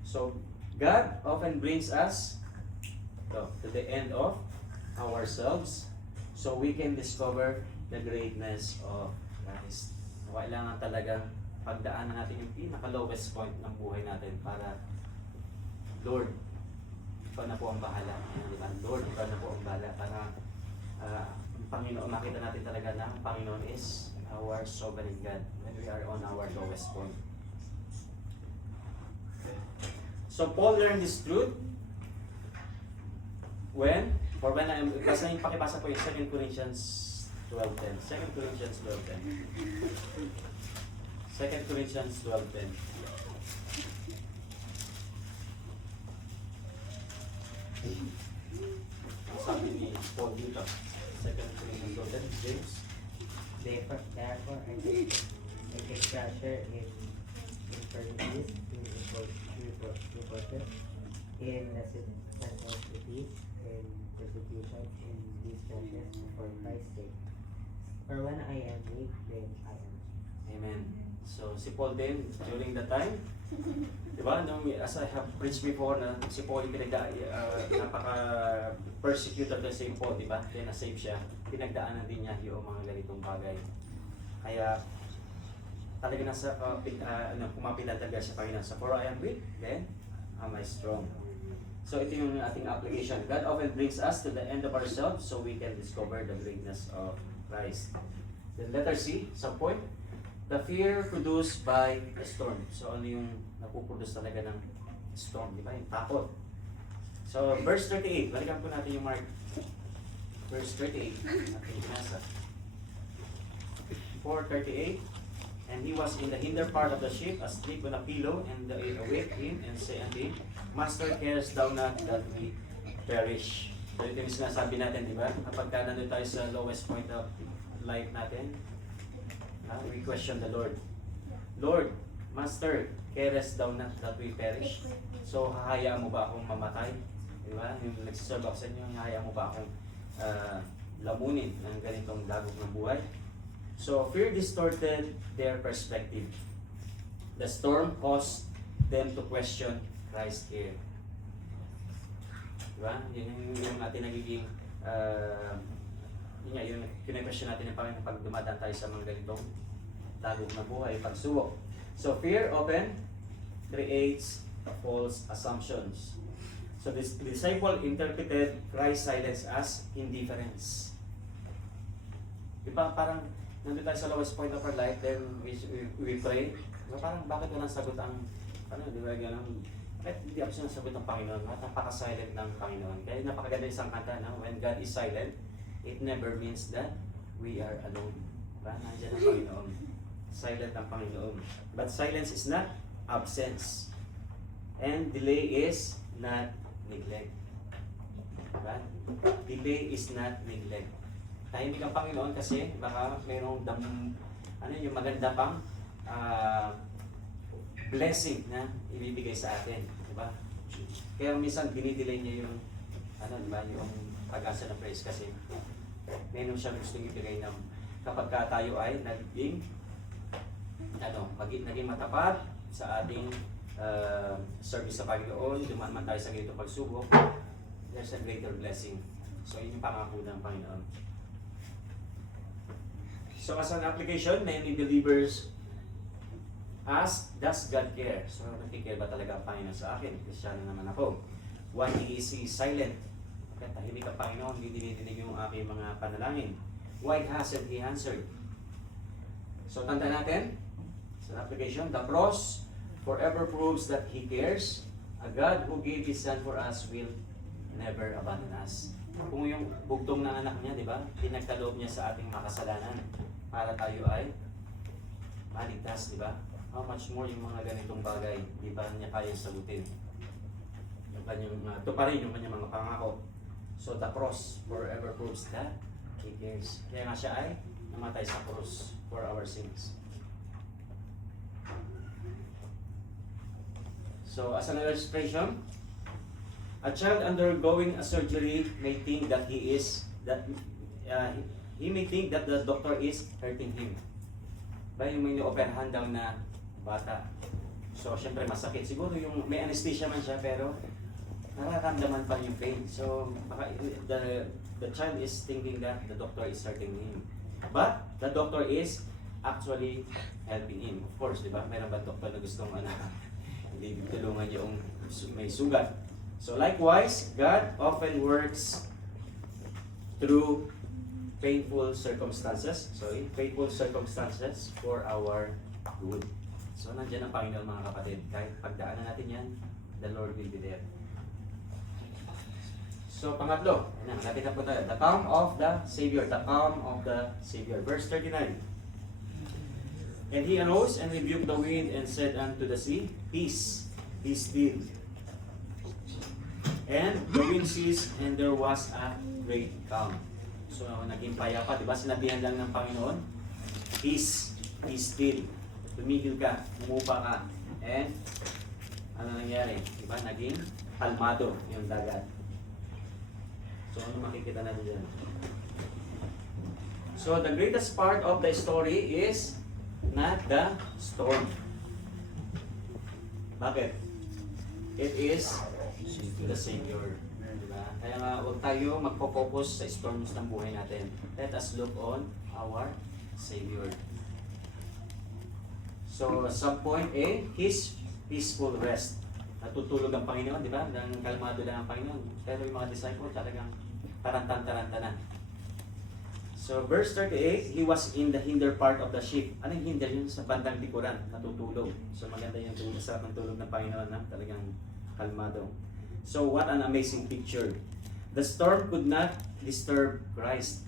So, God often brings us to the end of ourselves so we can discover the greatness of Christ. Kailangan talagang pagdaanan natin yung pinaka-lowest point ng buhay natin para, Lord, ikaw na po ang bahala. Diba? Lord, ikaw na po ang bahala para ang Panginoon, makita natin talaga na ang Panginoon is our sovereign God when we are on our lowest point. So Paul learned this truth when pakipasa po yung 2 Corinthians 12:10. 2 Corinthians 12:10. 2 Corinthians 12:10. Sabi ni Paul dito, 2 Corinthians 12:10, James. Therefore, I take pleasure in infirmities, in reproaches, in necessities, in persecution, in distresses, for Christ's sake. For when I am weak, then I am. Amen. So si Paul din, during the time, di ba, as I have preached before, na si Paul yung napaka-persecutor din si Paul, di ba? Kaya na-save siya, pinagdaanan din niya yung mga ganitong bagay. Kaya talaga nasa kumapit na talaga siya Panginoon. So for I am weak, then am I strong. So ito yung ating application. God often brings us to the end of ourselves so we can discover the greatness of Christ. Then letter C, some point. The fear produced by the storm. So ano yung napuproduce talaga ng storm, di ba? Yung takot. So verse 38, balikan po natin yung Mark. Verse 38, ating binasa. 4:38, and he was in the hinder part of the ship, asleep on a pillow, and they awake him and say unto him, Master, carest thou not that we perish? So ito yung sinasabi natin, di ba? Kapag nandun tayo sa lowest point of life natin, we question the Lord. Lord, Master, carest thou not that we perish? So, hahayaan mo ba akong mamatay? Di ba? Yung nagsiserve ako sa inyo, hahayaan mo ba akong lamunin ng ganitong dagok ng buhay? So, fear distorted their perspective. The storm caused them to question Christ's care. Di ba? Yun yung ating nagiging yun nga, yung kine-question natin yung Panginoon pag dumadaan tayo sa mga ganitong dagok na buhay, pagsubok. So fear often creates false assumptions. So this disciple interpreted Christ's silence as indifference. Di ba parang nandun tayo sa lowest point of our life, then we pray. Diba, parang bakit walang sagot ang, di ba gano'n? Bakit hindi ako sinasagot ng Panginoon? Napaka-silent ng Panginoon. Kaya napakaganda isang kanta na, when God is silent, it never means that we are alone. Diba? Nandiyan ang Panginoon. Silent ang Panginoon. But silence is not absence. And delay is not neglect. Diba? Delay is not neglect. Tahimik ang Panginoon kasi baka mayroong yung maganda pang blessing na ibibigay sa atin, di ba? Kaya minsan dinidelay niya yung di ba, yung pag-asa ng praise kasi meron siyang gustong ibigay na kapag ka tayo ay naging naging matapat sa ating service sa Panginoon, dumaan man tayo sa ganitong pagsubok, there's a greater blessing. So yun yung pangako ng Panginoon. So as an application, many believers ask, does God care? So nakikare ba talaga ang Panginoon sa akin? Kristyano naman ako. When He is silent, kaya tahimik ang Panginoon, hindi dinidinig yung aking mga panalangin. Why hasn't He answered? So tanda natin, sa application, the cross forever proves that He cares. A God who gave His Son for us will never abandon us. Kung yung bugtong ng anak niya, di ba? Pinagkaloob niya sa ating makasalanan para tayo ay maligtas, di ba? How much more yung mga ganitong bagay, di ba niya kaya sagutin? Yung kanyang, tuparin yung kanyang mga pangako. So the cross forever proves that He cares. Kaya nga siya ay namatay sa cross for our sins. So as an illustration, a child undergoing a surgery may think that he may think that the doctor is hurting him. Ba yung may operahan daw na bata. So syempre masakit. Siguro yung may anesthesia man siya pero nararamdaman pa yung pain. So baka the child is thinking that the doctor is hurting him. But the doctor is actually helping him. Of course, di ba? Meron ba doktor na gustong hindi tulungan yung may sugat. So likewise, God often works through painful circumstances for our good. So nandiyan ang Panginoon mga kapatid. Kahit pagdaanan natin yan, the Lord will be there. So pangatlo, lapit na po tayo. The calm of the Savior. The calm of the Savior. Verse 39. And He arose and rebuked the wind and said unto the sea, Peace, be still. And the wind ceased and there was a great calm. So naging payapa, di ba? Sinabihan lang ng Panginoon, Peace, be still. Tumigil ka, umupa ka. And ano nangyari? Di ba? Naging kalmado yung dagat. So ano makikita natin dyan? So the greatest part of the story is not the storm. Bakit? It is the Savior. Diba? Kaya nga huwag tayo magpo-focus sa storms ng buhay natin. Let us look on our Savior. So sa point A, His peaceful rest. Natutulog ang Panginoon, di ba? Nang kalmado lang ang Panginoon. Pero yung mga disciples talagang tarantan-taranta na. So verse 38, He was in the hinder part of the ship. Ano yung hinder yun? Sa bandang likuran, natutulog. So maganda yung sarap ng tulog ng Panginoon na talagang kalmado. So what an amazing picture. The storm could not disturb Christ.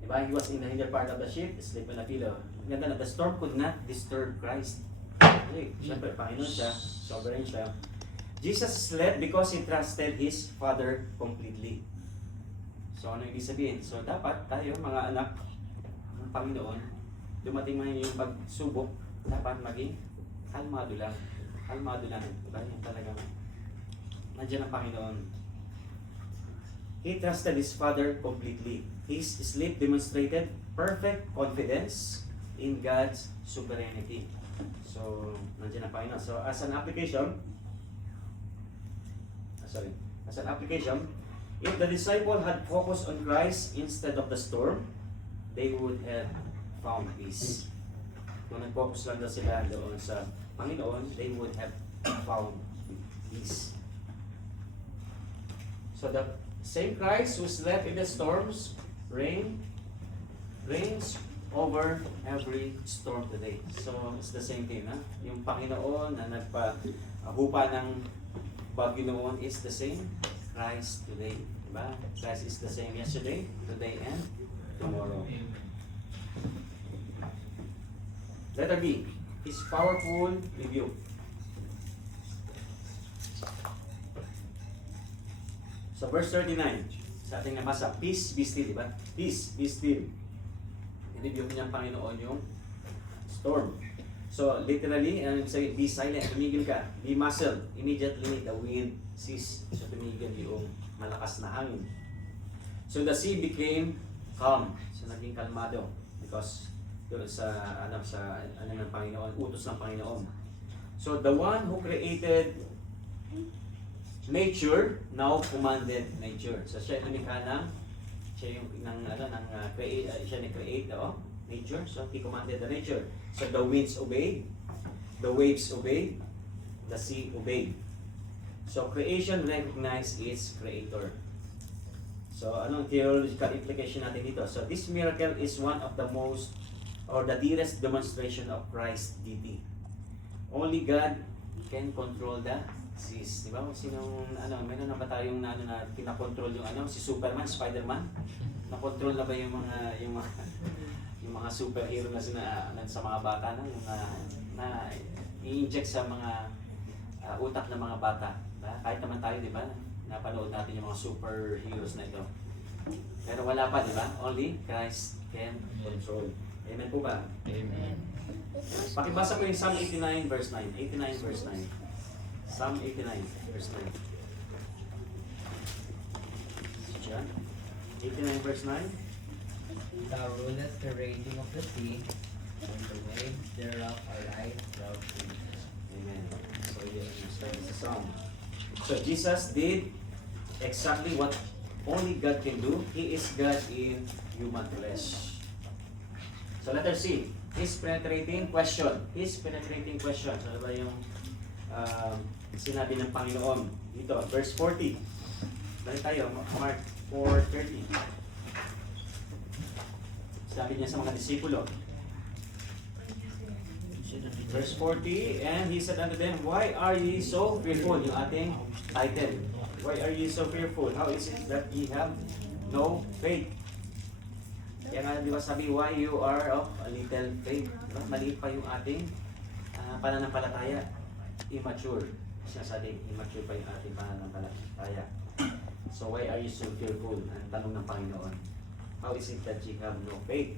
Diba? He was in the hinder part of the ship, asleep on a pillow. Maganda na, the storm could not disturb Christ. Okay, siyempre, Panginoon siya, sovereign siya. Jesus slept because He trusted His Father completely. So ano ibig sabihin? So dapat tayo mga anak ng Panginoon, dumating man yung pagsubok, dapat maging kalmado lang. Kalmado lang. Diba? Yung talagang nandiyan ang Panginoon. He trusted His Father completely. His sleep demonstrated perfect confidence in God's sovereignty. So nandiyan ang Panginoon. So as an application, if the disciple had focused on Christ instead of the storm, they would have found peace. Kung nag-focus lang daw sila doon sa Panginoon, they would have found peace. So the same Christ who slept in the storms reigns over every storm today. So it's the same thing, ha? Yung Panginoon na nagpahupa ng bagyo noon is the same Christ today. Diba? Christ is the same yesterday, today, and tomorrow. Letter B, His powerful rebuke. So verse 39, sa ating nabasa, peace be still, di ba? Peace be still. Inibigyan niya ang Panginoon yung storm. So literally, ano yung sabi, be silent, tumigil ka, be muzzled. Immediately the wind ceased. So tumigil yung malakas na hangin. So the sea became calm. So naging kalmado because doon sa ng Panginoon, utos ng Panginoon. So the one who created nature now commanded nature. So siya yung lumikha siya yung siya ni-create nature. So he commanded the nature. So the winds obeyed, the waves obeyed, the sea obeyed. So creation recognized its creator. So anong theological implication natin dito? So this miracle is one of the most or the dearest demonstration of Christ's deity. Only God can control the seas. Di ba? Meron na ba tayong na kinakontrol yung si Superman, Spider-Man? Nakontrol na ba yung mga superhero na sa mga bata na i-inject sa mga utak ng mga bata? Kahit naman tayo, di ba? Napanood natin yung mga superheroes na ito. Pero wala pa, di ba? Only Christ can control. Amen po ba? Amen. Pakibasa ko yung Psalm 89 verse 9. 89 verse 9. Psalm 89 verse 9. Diyan. 89 verse 9. Thou rulest the raging of the sea, and the waves thereof are right throughout the Amen. So yun yung start sa Psalm. So Jesus did exactly what only God can do. He is God in human flesh. So letter C, His penetrating question. His penetrating question. So ano ba yung sinabi ng Panginoon dito? Verse 40. Balik tayo, Mark 4:30. Sabi niya sa mga disipulo. Verse 40, and he said unto them, why are ye so fearful? Yung ating title. Why are ye so fearful? How is it that ye have no faith? Kaya nga, di ba sabi, why you are of a little faith? Diba? Maliit pa yung ating pananampalataya. Immature. Sinasabi, immature pa yung ating pananampalataya. So why are you so fearful? Ang tanong ng Panginoon. How is it that ye have no faith?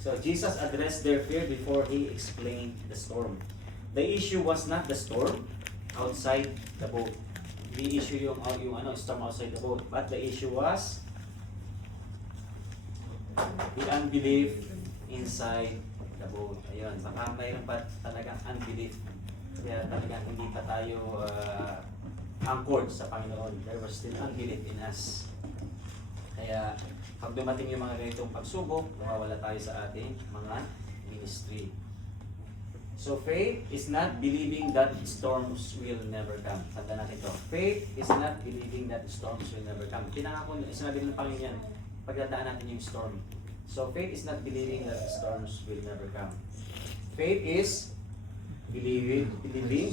So Jesus addressed their fear before He explained the storm. The issue was not the storm outside the boat. The issue yung storm outside the boat. But the issue was the unbelief inside the boat. Ayun, baka mayroon pa talagang unbelief. Kaya talagang hindi pa tayo anchored sa Panginoon. There was still unbelief in us. Kaya pag dumating yung mga ganitong pagsubok, mawawala tayo sa ating mga ministry. So faith is not believing that storms will never come. Tanda natin ito. Faith is not believing that storms will never come. Pinangako, sinabi ng Panginoon yan, pagdadaan natin yung storm. So faith is not believing that storms will never come. Faith is believing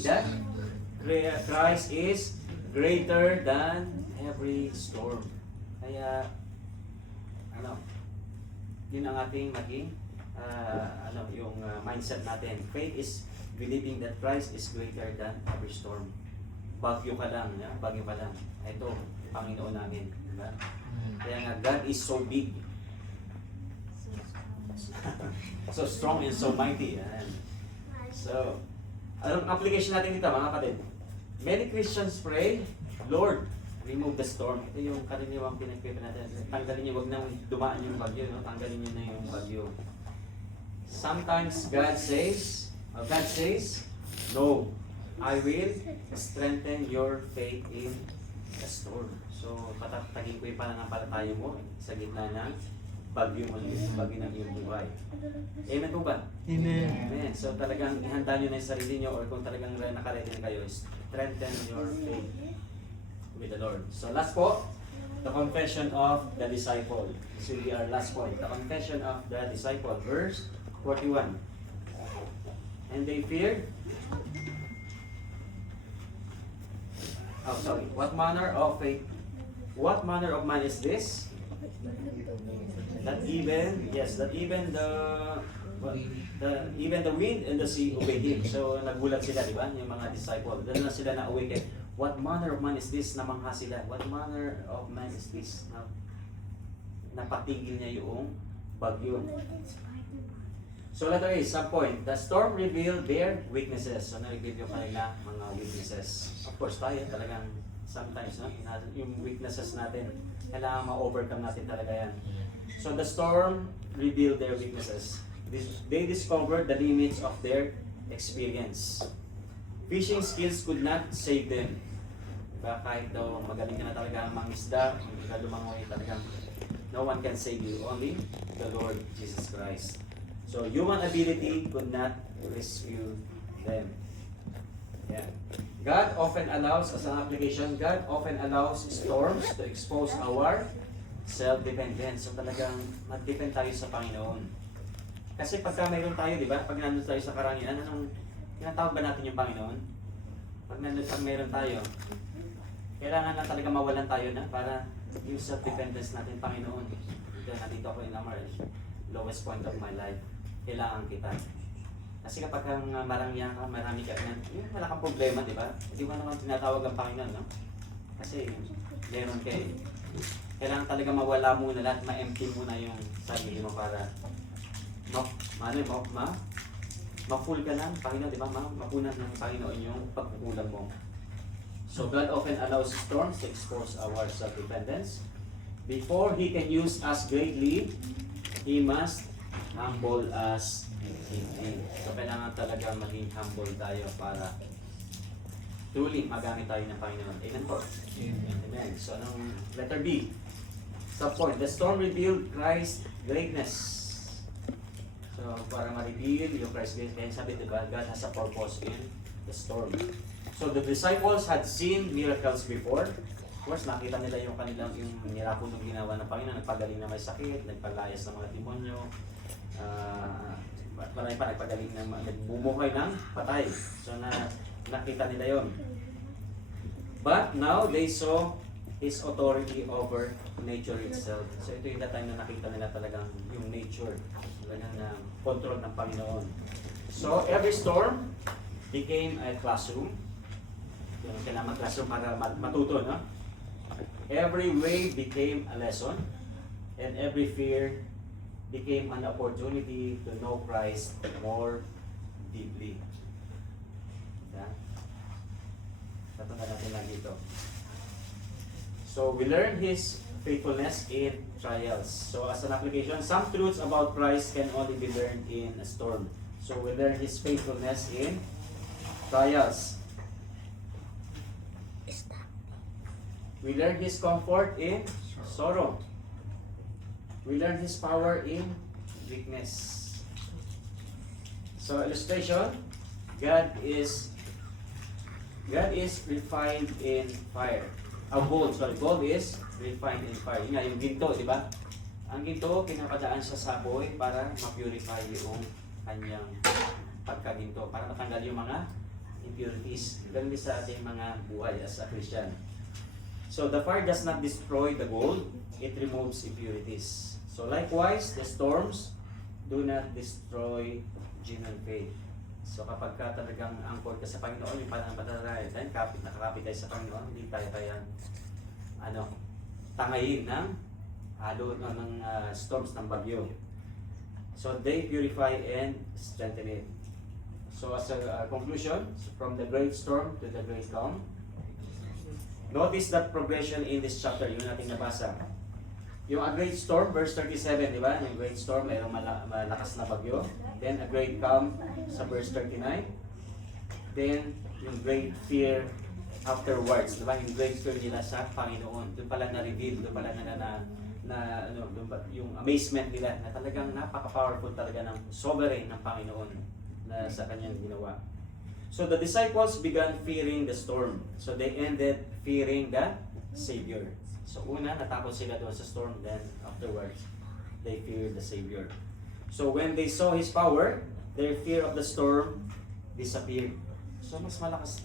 that Christ is greater than every storm. Kaya yun ang ating maging mindset natin. Faith is believing that Christ is greater than every storm. Bagyo ka lang, bagyo ka lang. Ito, Panginoon namin. Diba? Kaya nga, God is so big. So strong and so mighty. Ayan. So, anong application natin dito, mga kapatid? Many Christians pray, Lord, remove the storm. Ito yung karaniwang pinagpipan natin. Tanggalin niyo, wag nang dumaan yung bagyo. No? Tanggalin niyo na yung bagyo. Sometimes God says, no, I will strengthen your faith in the storm. So, patatagin ko yung pananampalataya mo sa gitna ng bagyo ng iyong buhay. Amen po ba? Amen. Amen. So, talagang ihanda nyo na yung sarili nyo or kung talagang nakaredy na kayo, strengthen your faith with the Lord. So last po, the confession of the disciple. This will be our last point. The confession of the disciple. Verse 41. And they feared. What manner of man is this? That even the wind and the sea obey him. So nagulat sila, di ba? Yung mga disciple. Doon na sila na-awaken. What manner of man is this? Namangha sila. What manner of man is this? Napatigil niya yung bagyo. So letter A, sub-point. The storm revealed their weaknesses. So na-reveal yung kanila mga weaknesses. Of course tayo talagang sometimes yung weaknesses natin, kailangan ma-overcome natin talaga yan. So the storm revealed their weaknesses. They discovered the limits of their experience. Fishing skills could not save them. Diba? Kahit daw magaling ka na talaga mangisda, ka lumangoy talagang no one can save you, only the Lord Jesus Christ. So human ability could not rescue them. Yeah. God often allows, as an application, God often allows storms to expose our self-dependence. So talagang mag-depend tayo sa Panginoon. Kasi pagka mayroon tayo, di ba? Pag nandun tayo sa karangian, anong tinatawag ba natin yung Panginoon? Pag mayroon tayo, kailangan na talaga mawalan tayo na para yung self-dependence natin, Panginoon. Nandito ako in the lowest point of my life. Kailangan kita. Kasi kapag marami ka na, wala kang problema, di ba? Hindi mo naman tinatawag ang Panginoon, no? Kasi meron ka eh. Kailangan talaga mawala muna lahat, ma-empty muna yung sarili mo para ma-full ka ng Panginoon, di ba? Mapunan ng Panginoon yung pagkukulang mo. So God often allows storms to expose our self-dependence. Before He can use us greatly, He must humble us in Him. So kailangan talaga maging humble tayo para truly magamit tayo ng Panginoon. Amen po? Amen. So anong letter B? Sub-point. The storm revealed Christ's greatness. So para ma-reveal yung Christ's greatness, kaya sabi diba, God has a purpose in the storm. So the disciples had seen miracles before. Of course, nakita nila yung kanilang yung miracle na ginawa ng Panginoon, nagpagaling na may sakit, nagpalayas ng mga demonyo, marami pa nagpagaling ng nagbumuhay ng patay. So nakita nila yon. But now they saw His authority over nature itself. So ito yung time na nakita nila talagang yung nature, na control ng Panginoon. So every storm became a classroom. Kailangan mag-classroom para matuto, no? Every wave became a lesson, and every fear became an opportunity to know Christ more deeply. Yeah? Tatanda natin lang dito. So we learn His faithfulness in trials. So as an application, some truths about Christ can only be learned in a storm. So we learn His faithfulness in trials. We learn His comfort in sorrow. We learn His power in weakness. So illustration, God is refined in fire. Gold is refined in fire. Yun nga, yung ginto, di ba? Ang ginto, pinapadaan sa saboy para ma-purify yung kanyang pagkaginto, para matanggal yung mga impurities. Ganun din sa ating mga buhay as a Christian. So the fire does not destroy the gold, it removes impurities. So likewise, the storms do not destroy genuine faith. So kapag ka talagang anchored ka sa Panginoon, yung pananampalataya, nakakapit tayo sa Panginoon, hindi tayo tangayin ng storms ng bagyo. So they purify and strengthen it. So as a conclusion, from the great storm to the great calm, notice that progression in this chapter, yun natin nabasa. Yung a great storm, verse 37, di ba? Yung great storm, mayroong malakas na bagyo. Then a great calm sa verse 39. Then yung great fear afterwards, di ba? Yung great fear nila sa Panginoon. Doon pala na-reveal, doon pala yung amazement nila na talagang napaka-powerful talaga ng sovereign ng Panginoon na sa kanyang ginawa. So the disciples began fearing the storm. So they ended fearing the Savior. So una, natakot sila doon sa storm, then afterwards, they feared the Savior. So when they saw His power, their fear of the storm disappeared. So mas malakas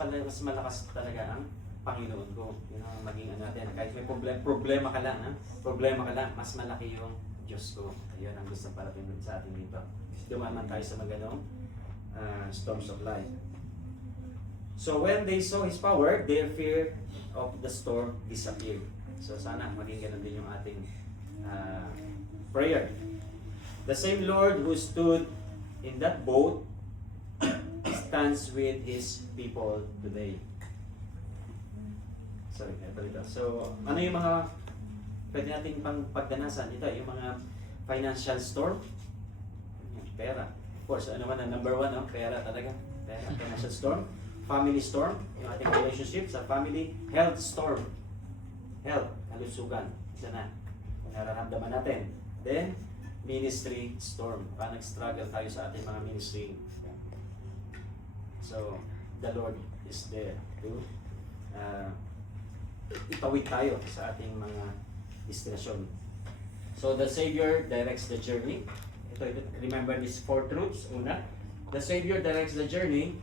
talaga ang Panginoon ko. Yun ang maging natin. Kahit may problema ka lang, mas malaki yung Diyos ko. Ayun ang gusto parating sa atin dito. Dumaman tayo sa maganong storms of life. So when they saw His power, their fear of the storm disappeared. So sana maging ganun din yung ating prayer. The same Lord who stood in that boat stands with His people today. Sorry, ito. So, ano yung mga pwede nating pang pagdanasan? Ito, yung mga financial storm. Pera. Of course, ano man ang number one, no? Pera talaga. Pera, financial storm. Family storm, yung ating relationship sa family. Health storm. Health, kalusugan. Isa na. Kung nararamdaman natin. Then, ministry storm. Paano nag-struggle tayo sa ating mga ministry. So, the Lord is there to itawid tayo sa ating mga destinasyon. So, the Savior directs the journey. Ito, remember these 4 truths. Una, the Savior directs the journey.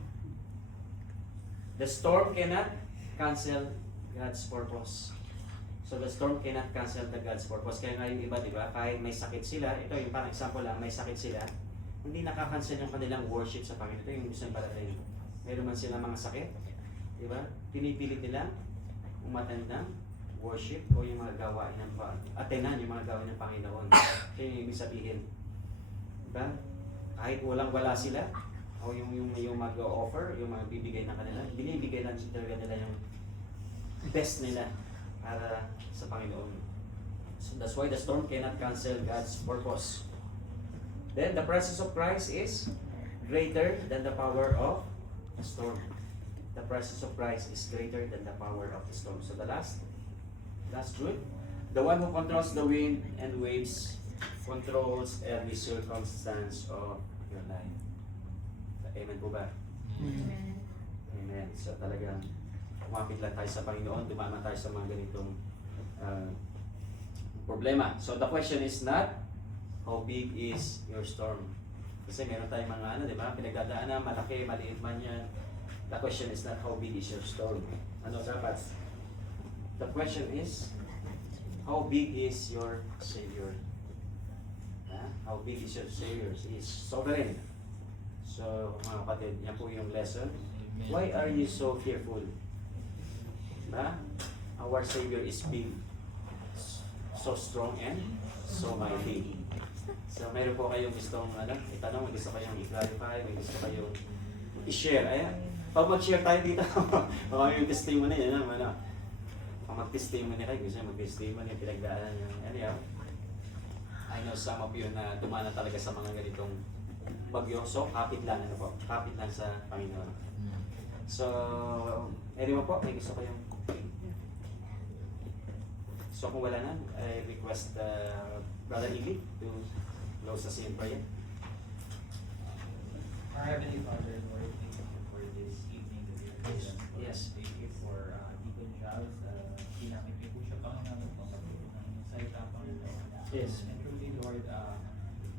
The storm cannot cancel God's purpose. So, the storm cannot cancel the God's purpose. Kaya nga yung iba, di ba, kahit may sakit sila, ito yung parang example lang, may sakit sila, hindi nakakancel yung kanilang worship sa Panginoon. Ito yung gusto yung parating. Meron man sila mga sakit, di ba? Pinipilit nila umattend ng worship o yung mga gawain ng atenan yung mga gawain ng Panginoon. Kaya yung ibig sabihin, diba? Kahit walang-wala sila o yung mag-offer, yung mga bibigay na kanila, binibigay lang talaga nila yung best nila para sa Panginoon. So that's why the storm cannot cancel God's purpose. Then the presence of Christ is greater than the power of the storm. The presence of Christ is greater than the power of the storm. So the last truth, the one who controls the wind and waves controls every circumstance of your life. Amen po ba? Amen. So talagang kumapit lang tayo sa Panginoon, dumaan tayo sa mga ganitong problema. So the question is not how big is your storm. Kasi meron tayong mga di ba, pinagdadaanan, malaki, maliit man yan. The question is not how big is your storm. Ano dapat? The question is, how big is your Savior? How big is your Savior? He is sovereign. So, mga kapatid, yan po yung lesson. Why are you so fearful? Our Savior is big, so strong, and so mighty. So, meron po kayong gustong itanong, may gusto kayong i-clarify, may gusto kayong i-share. Ayan. Pag mag-share tayo dito, baka yung testimony yan naman. Pag mag-testimony kayo, gusto mag-testimony yung pinagdaanan nyo. Anyhow, I know some of you na dumana talaga sa mga ganitong bagyo. So, kapit lang, kapit lang sa Panginoon. So, anyone po, may gusto kayong... So, kung wala na, I request Brother Iggy to close us in prayer. Our Heavenly Father, Lord, thank you for this evening that you're given. Yes. Thank you for Deacon Charles. Ginamit niyo po siya, Panginoon, pagpapatuloy ng salita, Panginoon. Yes. And truly, Lord,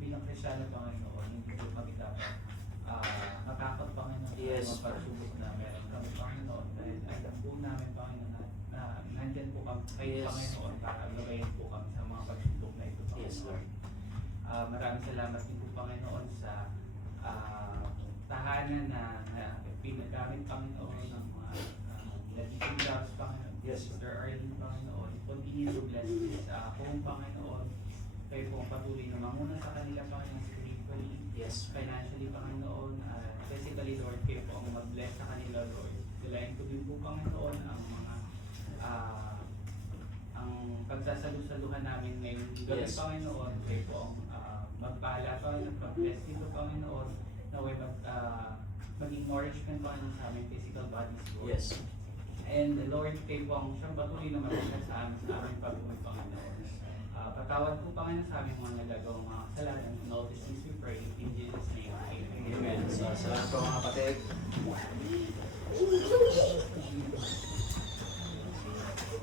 bilang Kristiyano, Panginoon, hindi po kami dapat matakot, Panginoon, Yes. sa mga pagsubok na meron kami, Panginoon. Dahil alam po namin, Panginoon, na nandyan po kami, kayo, Yes. Panginoon, para gabayin po kami sa mga pagsubok na ito, Panginoon. Yes, Lord. Maraming salamat din po, Panginoon, sa tahanan na pinagamit, Panginoon, ng mga Deacon Charles, Panginoon, Yes. Sister Arlene, Panginoon. Continue to bless this home, Panginoon. Kayo po ang patuloy na mamuna sa kanila, Panginoon, spiritually, Yes. financially, Panginoon, physically, Lord, kayo po ang mag-bless sa kanila, Lord. Dalayan ko din po, Panginoon, ang mga ang pagsasalusaluhan namin ngayong gabi, Yes. Panginoon. Kayo po ang magpala, Panginoon, mag-bless dito, Panginoon, na way maging nourishment, Panginoon, sa aming physical bodies, Lord. Yes. And the Lord, kayo po ang siyang patuloy na mag-bless sa aming pag-uwi, Panginoon. Patawad po, Panginoon, sa aming mga nagagawang mga kasalanan. And all these things we pray in Jesus' name. Amen. Amen. So, salamat po mga kapatid.